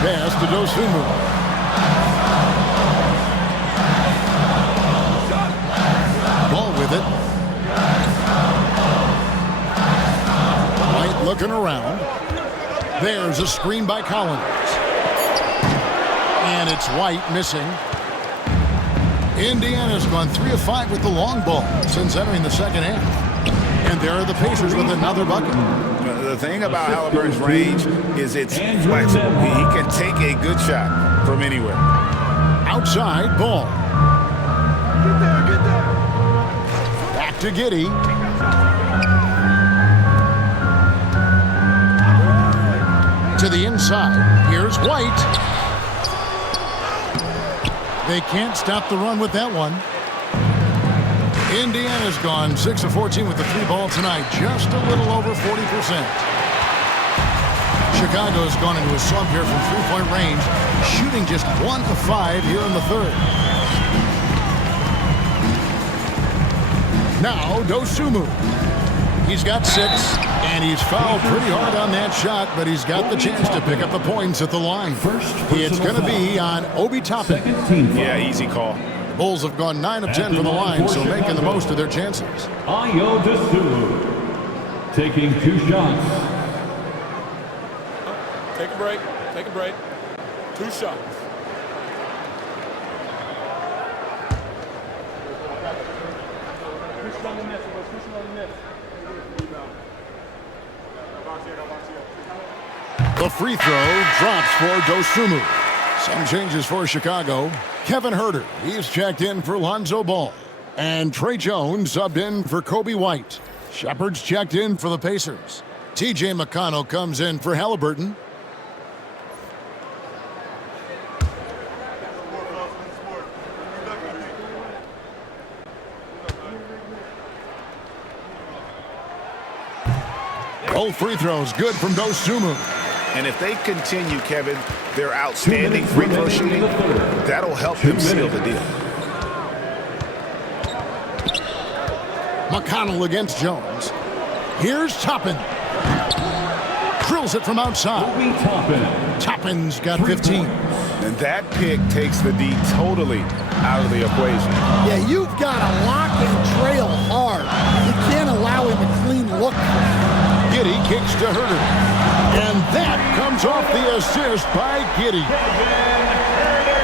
Pass to Dosunmu. Ball with it. White looking around. There's a screen by Collins. And it's White missing. Indiana's gone 3 of 5 with the long ball since entering the second half. And there are the Pacers with another bucket. The thing about Halliburton's range is it's flexible. He can take a good shot from anywhere. Outside Ball. Back to Giddey. To the inside. Here's White. They can't stop the run with that one. Indiana's gone 6 of 14 with the 3 ball tonight. Just a little over 40%. Chicago's gone into a slump here from 3-point range, shooting just 1 of 5 here in the third. Now Dosunmu. He's got 6, and he's fouled pretty hard on that shot, but he's got the chance to pick up the points at the line. It's going to be on Obi Toppin. Yeah, easy call. The Bulls have gone 9 of 10 from the line, so making the most of their chances. Ayo Dosunmu taking 2 shots. Take a break. Take a break. 2 shots. The free throw drops for Dosunmu. Some changes for Chicago. Kevin Huerter, he's checked in for Lonzo Ball. And Trey Jones subbed in for Kobe White. Shepard's checked in for the Pacers. TJ McConnell comes in for Halliburton. Both free throws good from Dosunmu. And if they continue, Kevin, their outstanding free throw shooting, that'll help them seal the deal. McConnell against Jones. Here's Toppin. Drills it from outside. Toppin's got 15. And that pick takes the D totally out of the equation. Yeah, you've got to lock and trail hard. You can't allow him a clean look. Giddey kicks to Huerter. And that comes off the assist by Giddey.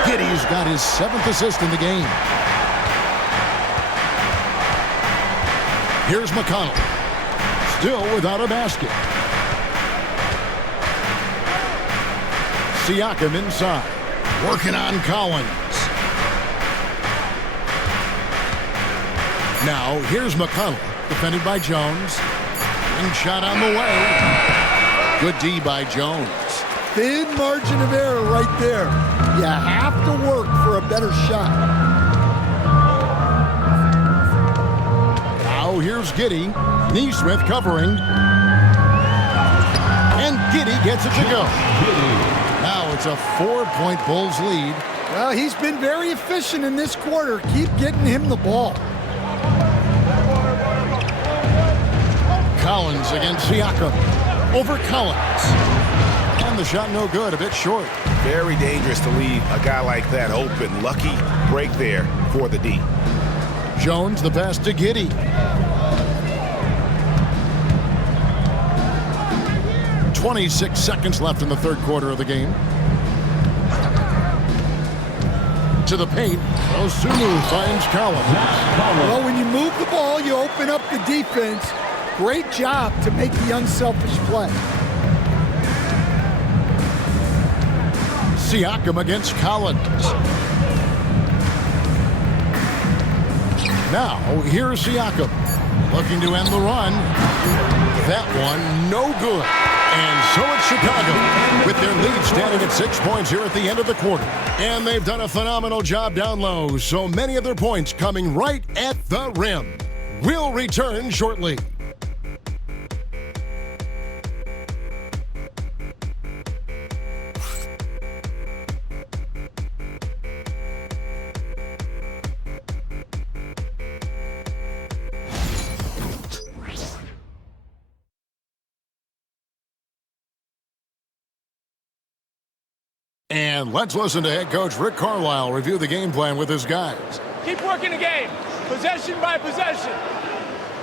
Giddey's got his 7th assist in the game. Here's McConnell. Still without a basket. Siakam inside. Working on Collins. Now, here's McConnell, defended by Jones. And shot on the way. Good D by Jones. Thin margin of error right there. You have to work for a better shot. Now, here's Giddey. Naismith covering. And Giddey gets it to go. Now it's a 4-point Bulls lead. Well, he's been very efficient in this quarter. Keep getting him the ball. Collins against Siakam. Over Collins. And the shot no good, a bit short. Very dangerous to leave a guy like that open. Lucky break there for the D. Jones the pass to Giddey. 26 seconds left in the third quarter of the game. To the paint. Osunu finds Collins. Well, when you move the ball, you open up the defense. Great job to make the unselfish play. Siakam against Collins. Now, here's Siakam. Looking to end the run. That one, no good. And so it's Chicago with their lead standing at 6 points here at the end of the quarter. And they've done a phenomenal job down low. So many of their points coming right at the rim. We'll return shortly. And let's listen to head coach Rick Carlisle review the game plan with his guys. Keep working the game, possession by possession.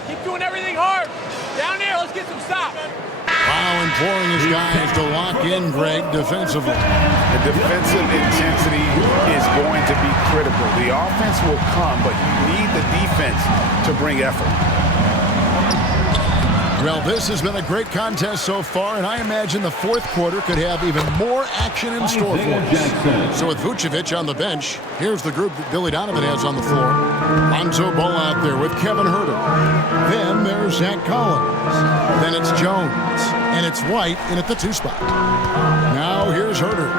Keep doing everything hard. Down here, let's get some stops. While imploring his guys to lock in, Greg, defensively. The defensive intensity is going to be critical. The offense will come, but you need the defense to bring effort. Well, this has been a great contest so far, and I imagine the fourth quarter could have even more action in store for us. So with Vucevic on the bench, here's the group that Billy Donovan has on the floor. Lonzo Ball out there with Kevin Huerter. Then there's Zach Collins. Then it's Jones. And it's White in at the 2 spot. Now here's Huerter.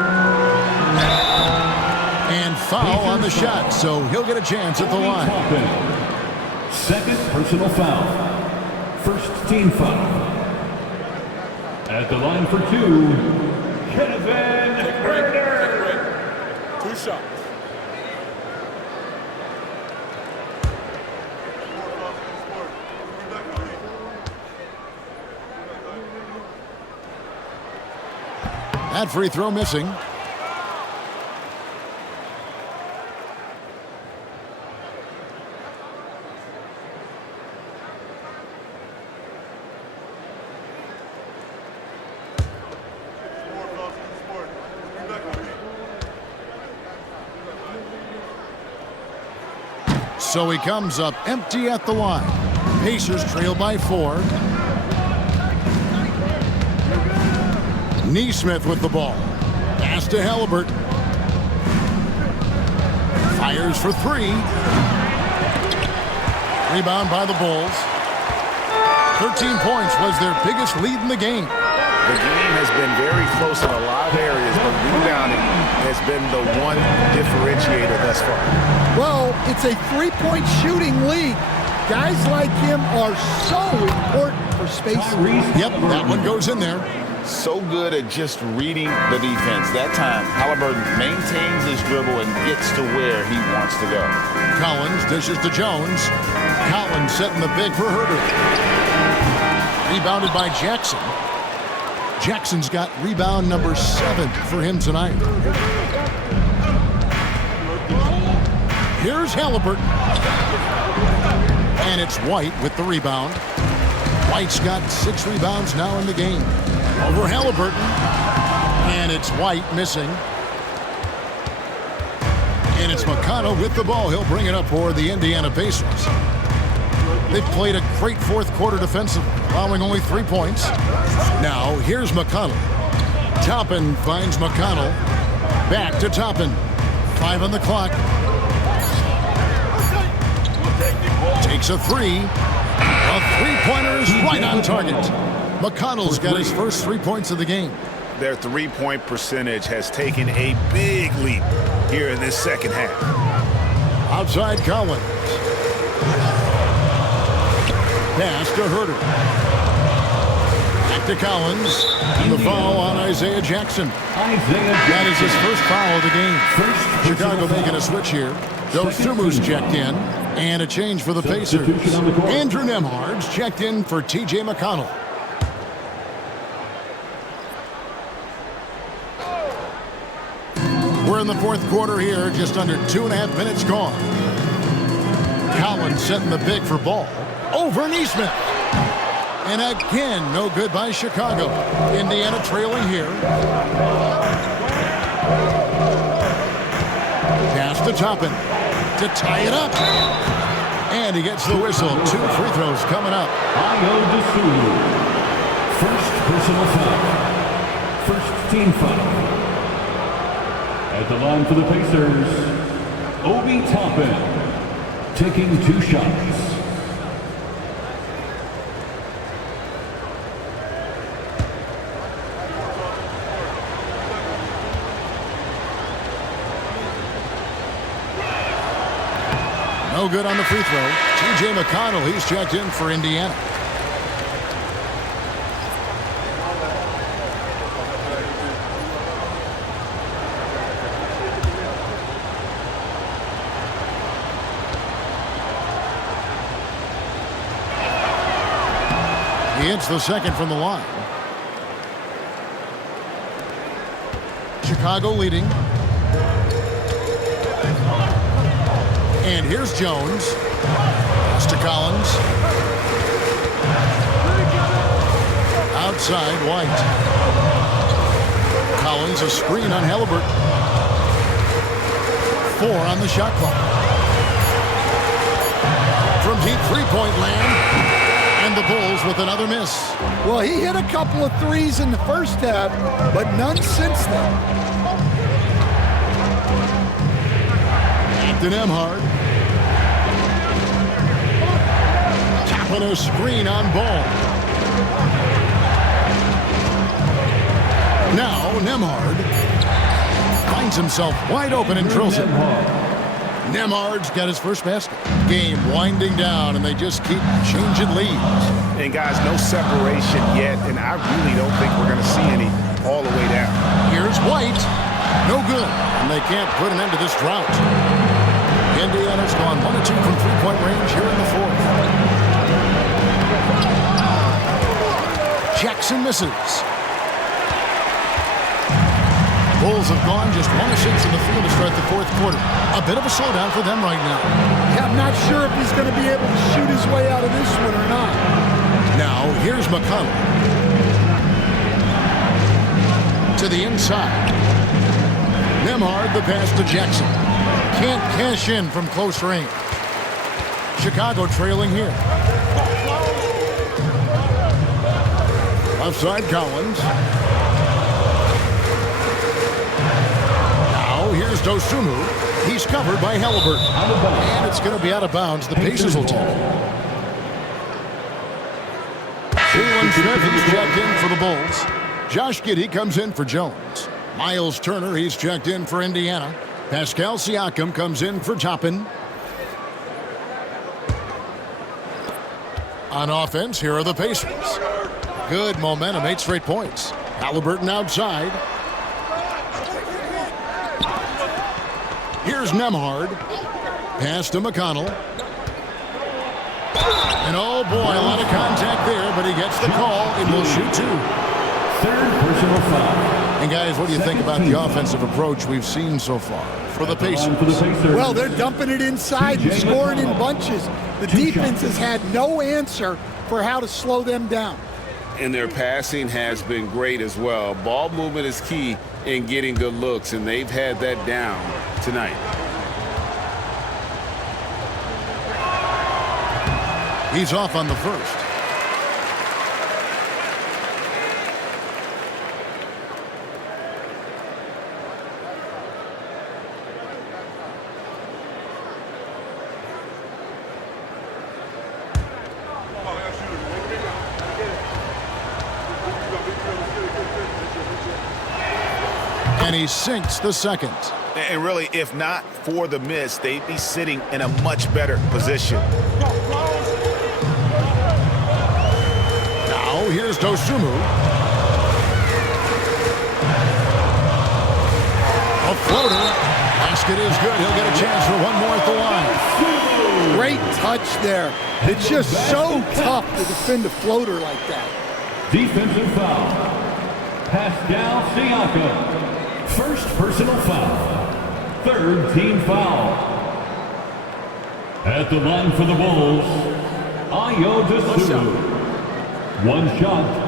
And foul on the shot, so he'll get a chance at the line. Second personal foul. First team foul. At the line for 2, Kevin Huerter. 2 shots. That free throw missing. So he comes up empty at the line. Pacers trail by 4. Naismith with the ball. Pass to Halliburton. Fires for 3. Rebound by the Bulls. 13 points was their biggest lead in the game. The game has been very close in a lot of areas, but rebounding has been the one differentiator thus far. Well, it's a 3-point shooting league. Guys like him are so important for spacing. Yep, that one goes in there. So good at just reading the defense. That time, Halliburton maintains his dribble and gets to where he wants to go. Collins dishes to Jones. Collins setting the big for Huerter. Rebounded by Jackson. Jackson's got rebound number 7 for him tonight. Here's Halliburton. And it's White with the rebound. White's got 6 rebounds now in the game. Over Halliburton. And it's White missing. And it's McConnell with the ball. He'll bring it up for the Indiana Pacers. They've played a great fourth quarter defensively. following only 3 points. Now, here's McConnell. Toppin finds McConnell. Back to Toppin. 5 on the clock. Takes a 3. A three-pointer is right on target. McConnell's got his first 3 points of the game. Their three-point percentage has taken a big leap here in this second half. Outside Collins. Pass to Herter. Back to Collins. And the foul on Isaiah Jackson. That is his first foul of the game. Chicago making a switch here. Dosumu's checked in. And a change for the Pacers. Andrew Nembhard's checked in for T.J. McConnell. We're in the fourth quarter here, just under 2.5 minutes gone. Collins setting the pick for Ball. Over Naismith. And again, no good by Chicago. Indiana trailing here. Pass to Toppin to tie it up. And he gets the whistle. 2 free throws coming up. First personal foul. First team foul. At the line for the Pacers, Obi Toppin, taking 2 shots. No good on the free throw. T.J. McConnell, he's checked in for Indiana. He hits the second from the line. Chicago leading. And here's Jones. Pass to Collins. Outside, White. Collins, a screen on Halliburton. 4 on the shot clock. From deep three-point land. And the Bulls with another miss. Well, he hit a couple of threes in the first half, but none since then. To Nembhard. Tapping a screen on Ball. Now Nembhard finds himself wide open and drills it. Nembhard's got his first basket. Game winding down, and they just keep changing leads. And guys, no separation yet, and I really don't think we're going to see any all the way down. Here's White. No good, and they can't put an end to this drought. Indiana's gone 1 of 2 from three-point range here in the fourth. Jackson misses. Bulls have gone just 1 of 6 in the field to start the fourth quarter. A bit of a slowdown for them right now. Yeah, I'm not sure if he's going to be able to shoot his way out of this one or not. Now, here's McConnell. To the inside. Nembhard, the pass to Jackson. Can't cash in from close range. Chicago trailing here. Offside Collins. Now here's Dosumu. He's covered by Halliburton. And it's going to be out of bounds. The Pacers will take it. Jalen Smith is checked in for the Bulls. Josh Giddey comes in for Jones. Miles Turner, he's checked in for Indiana. Pascal Siakam comes in for Toppin. On offense, here are the Pacers. Good momentum, 8 straight points. Halliburton outside. Here's Nembhard. Pass to McConnell. And oh boy, a lot of contact there, but he gets the call and will shoot 2. Third personal foul. And guys, what do you think about the offensive approach we've seen so far for the Pacers? Well, they're dumping it inside and scoring in bunches. The defense has had no answer for how to slow them down. And their passing has been great as well. Ball movement is key in getting good looks, and they've had that down tonight. He's off on the first. And he sinks the second. And really, if not for the miss, they'd be sitting in a much better position. Now here's Dosunmu. A floater. Basket is good. He'll get a chance for one more at the line. Great touch there. It's just so tough to defend a floater like that. Defensive foul. Pascal Siakam. First personal foul. Third team foul. At the line for the Bulls, Ayo Dosunmu. One shot.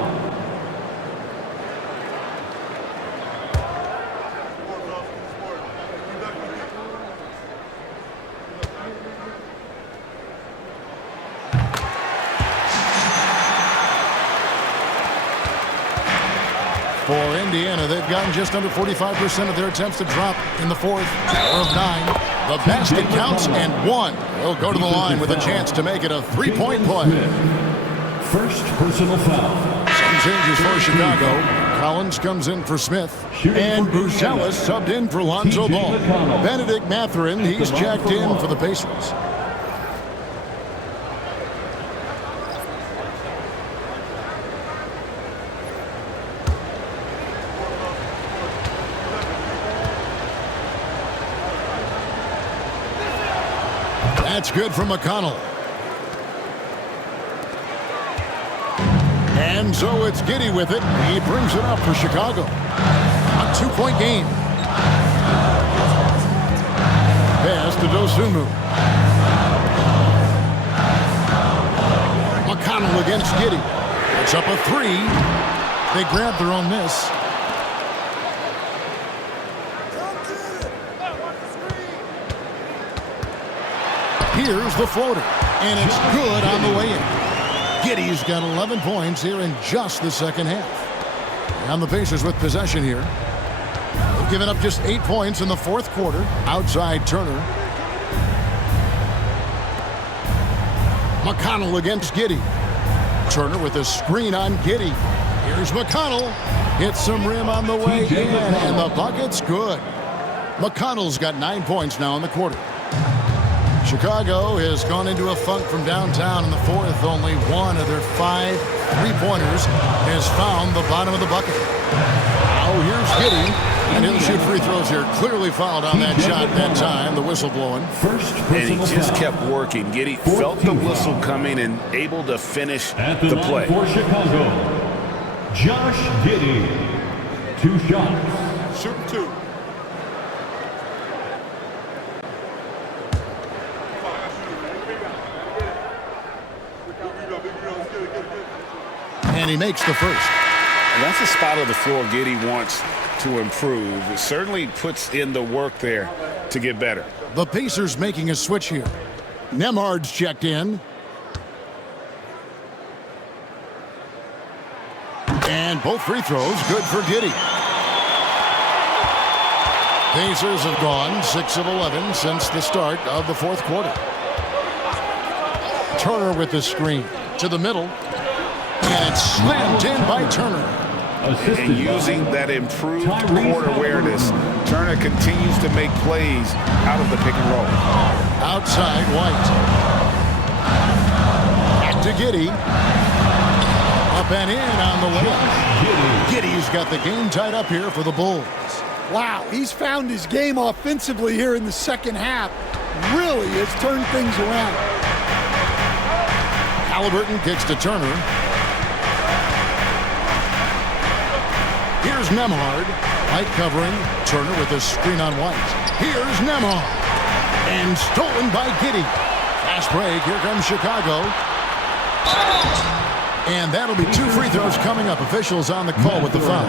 For Indiana, they've gotten just under 45% of their attempts to drop in the fourth of 9. The basket counts and one. They'll go to the line with a chance to make it a three-point play. First personal foul. Some changes for Chicago. Collins comes in for Smith. And Buzelis subbed in for Lonzo Ball. Benedict Mathurin, he's checked in for the Pacers. That's good from McConnell. And so it's Giddey with it. He brings it up for Chicago. A two-point game. Pass to Dosunmu. McConnell against Giddey. It's up a three. They grab their own miss. Here's the floater, and it's good on the way in. Giddey's got 11 points here in just the second half. And the Pacers with possession here. They've given up just 8 points in the fourth quarter. Outside Turner. McConnell against Giddey. Turner with a screen on Giddey. Here's McConnell. Hits some rim on the way in, and the bucket's good. McConnell's got 9 points now in the quarter. Chicago has gone into a funk from downtown in the fourth. Only one of their 5 three-pointers has found the bottom of the bucket. Now here's Giddey, and he'll shoot free throws here. Clearly fouled on that shot that time. The whistle blowing. And he just kept working. Giddey felt the whistle coming and able to finish the play. For Chicago, Josh Giddey. 2 shots. Shoot 2. And he makes the first. And that's a spot of the floor Giddey wants to improve. It certainly puts in the work there to get better. The Pacers making a switch here. Nembhard's checked in. And both free throws good for Giddey. Pacers have gone 6 of 11 since the start of the fourth quarter. Turner with the screen to the middle. And it's slammed in by Turner. And using that improved court awareness, Turner continues to make plays out of the pick and roll. Outside White. Back to Giddey. Up and in on the way. Giddey's got the game tied up here for the Bulls. Wow, he's found his game offensively here in the second half. Really has turned things around. Halliburton kicks to Turner. Here's Nembhard. White covering. Turner with a screen on White. Here's Nembhard. And stolen by Giddey. Fast break. Here comes Chicago. And that'll be 2 free throws coming up. Officials on the call with the foul.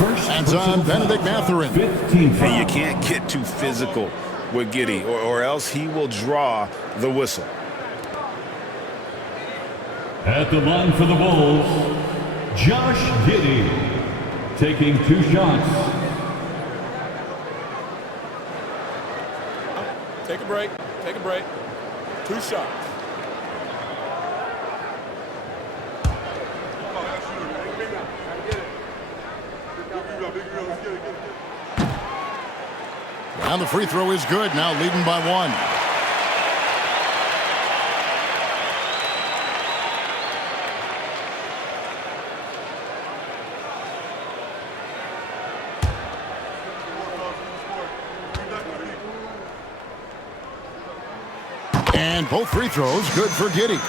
Hands on Benedict Mathurin. And you can't get too physical with Giddey, or else he will draw the whistle. At the line for the Bulls, Josh Giddey, taking 2 shots. Take a break. Take a break. 2 shots. And the free throw is good, now leading by 1. And both free throws good for Giddey.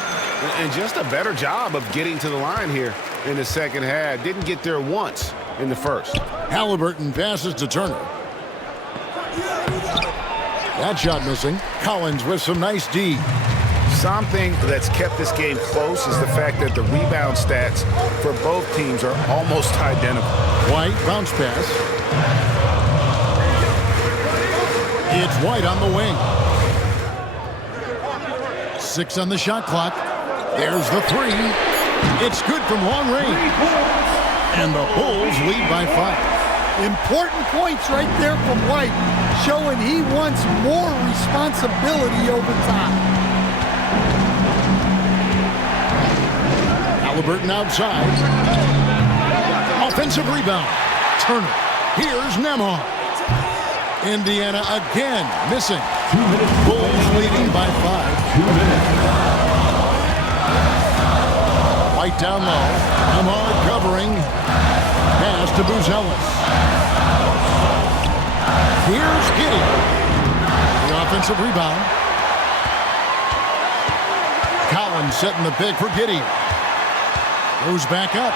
And just a better job of getting to the line here in the second half. Didn't get there once in the first. Halliburton passes to Turner. That shot missing. Collins with some nice D. Something that's kept this game close is the fact that the rebound stats for both teams are almost identical. White bounce pass. It's White on the wing. 6 on the shot clock. There's the 3. It's good from long range. And the Bulls lead by 5. Important points right there from White, showing he wants more responsibility over time. Halliburton outside. Offensive rebound. Turner. Here's Nembhard. Indiana again missing. 2 minutes. Bulls leading by 5. 2 minutes. White down low. Nembhard covering. Pass to Buzelis. Here's Giddey. The offensive rebound. Collins setting the pick for Giddey. Goes back up.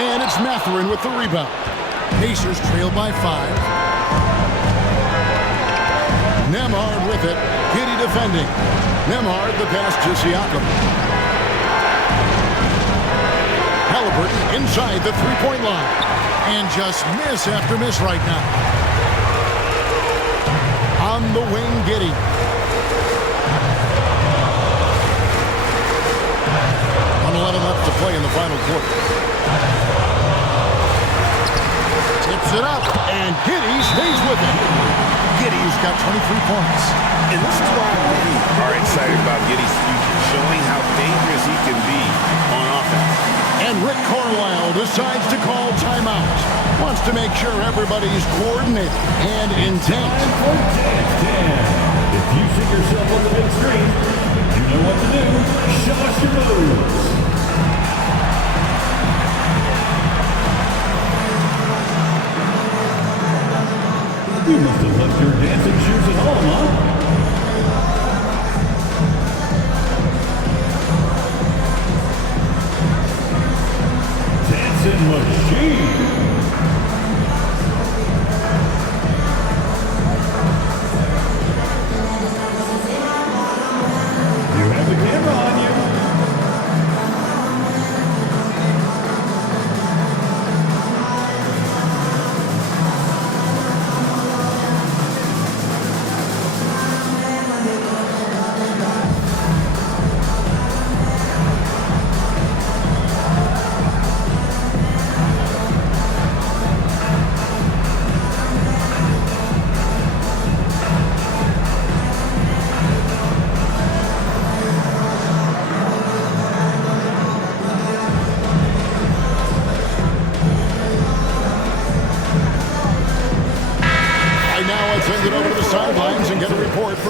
And it's Mathurin with the rebound. Pacers trail by 5. Nembhard with it. Giddey defending. Nembhard the pass to Siakam. Halliburton inside the three-point line. And just miss after miss right now. On the wing, Giddey. 1:11 left to play in the final quarter. Tips it up, and Giddey stays with it. Giddey's got 23 points. And this is why we are excited about Giddey's future, showing how dangerous he can be on offense. And Rick Carlisle decides to call timeout. Wants to make sure everybody's coordinated and intent. If you see yourself on the big screen, you know what to do. Show us your moves. You must have left your dancing shoes at home, huh? Dancing machine. You have the camera on you.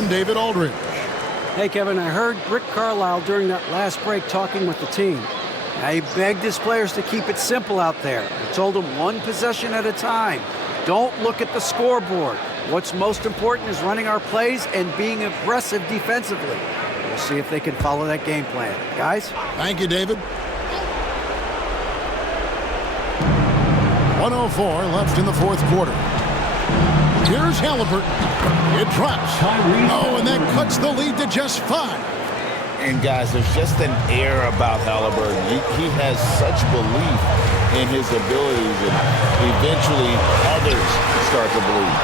David Aldridge. Hey, Kevin, I heard Rick Carlisle during that last break talking with the team. Now, he begged his players to keep it simple out there. He told them 1 possession at a time. Don't look at the scoreboard. What's most important is running our plays and being aggressive defensively. We'll see if they can follow that game plan. Guys? Thank you, David. 1:04 left in the fourth quarter. Here's Halliburton. It drops. Oh, and that cuts the lead to just 5. And guys, there's just an air about Halliburton. He has such belief in his abilities, and eventually others start to believe.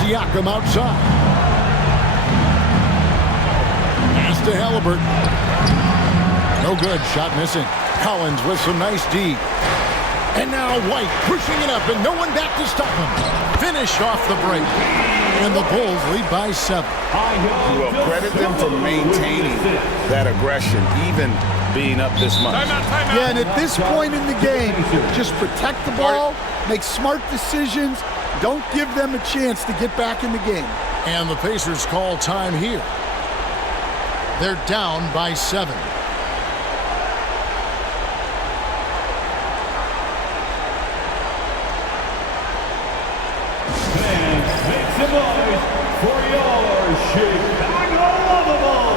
Siakam outside. Pass to Halliburton. No good. Shot missing. Collins with some nice D. And now White pushing it up, and no one back to stop him. Finish off the break. And the Bulls lead by 7. Well, credit them for maintaining that aggression, even being up this much. Yeah, and at this point in the game, just protect the ball, make smart decisions, don't give them a chance to get back in the game. And the Pacers call time here. They're down by 7. And make some noise for your Chicago Lovables.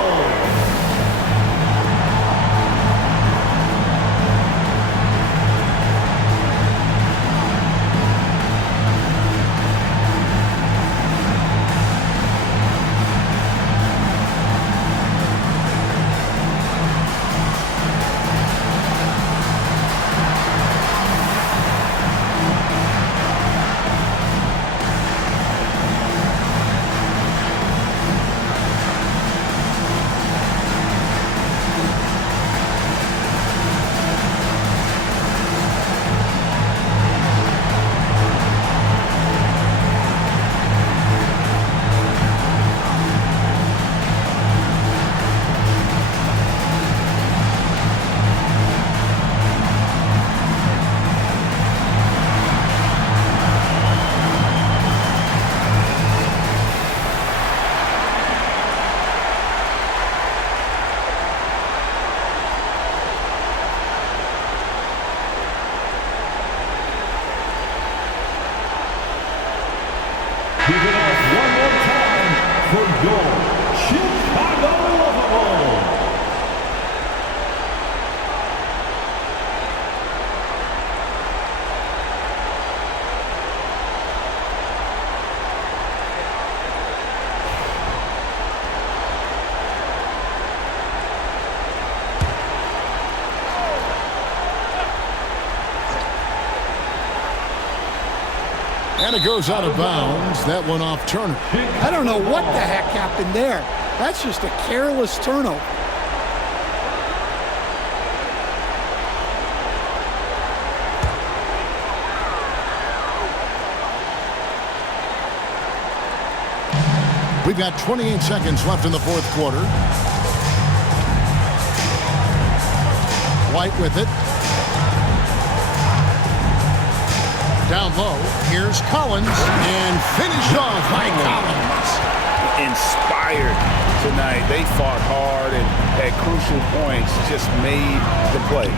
Give it up one more time for your Chicago Lovables. And it goes out of bounds. That one off Turner. I don't know what the heck happened there. That's just a careless turnover. We've got 28 seconds left in the fourth quarter. White with it. Down low, here's Collins, and finished off by Collins. Inspired tonight. They fought hard and at crucial points just made the plays.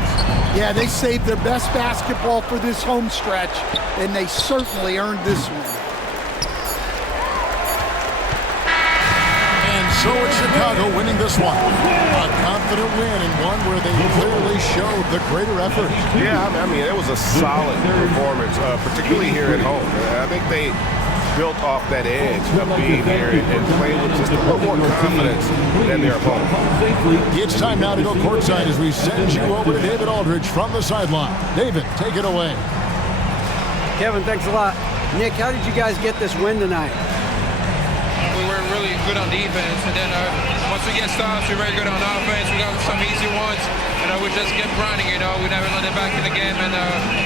Yeah, they saved their best basketball for this home stretch, and they certainly earned this one. And so it's Chicago winning this one. A confident win and one where they clearly showed the greater effort. Yeah, I mean, it was a solid performance, particularly here at home. I think they built off that edge of being here and playing with just a little more confidence than their opponent. It's time now to go courtside as we send you over to David Aldridge from the sideline. David, take it away. Kevin, thanks a lot. Nick, how did you guys get this win tonight? We were really good on defense, and then once we get stops, we're very good on offense. We got some easy ones, we just kept grinding, we never let it back in the game, and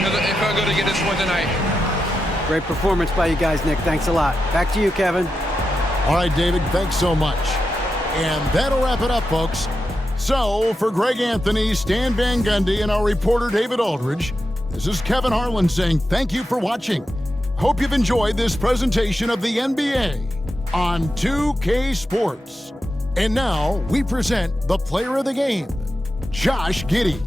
it felt good to get this one tonight. Great performance by you guys, Nick. Thanks a lot. Back to you, Kevin. All right, David, thanks so much. And that'll wrap it up, folks. So, for Greg Anthony, Stan Van Gundy, and our reporter, David Aldridge, this is Kevin Harlan saying thank you for watching. Hope you've enjoyed this presentation of the NBA on 2K Sports. And now we present the player of the game, Josh Giddey.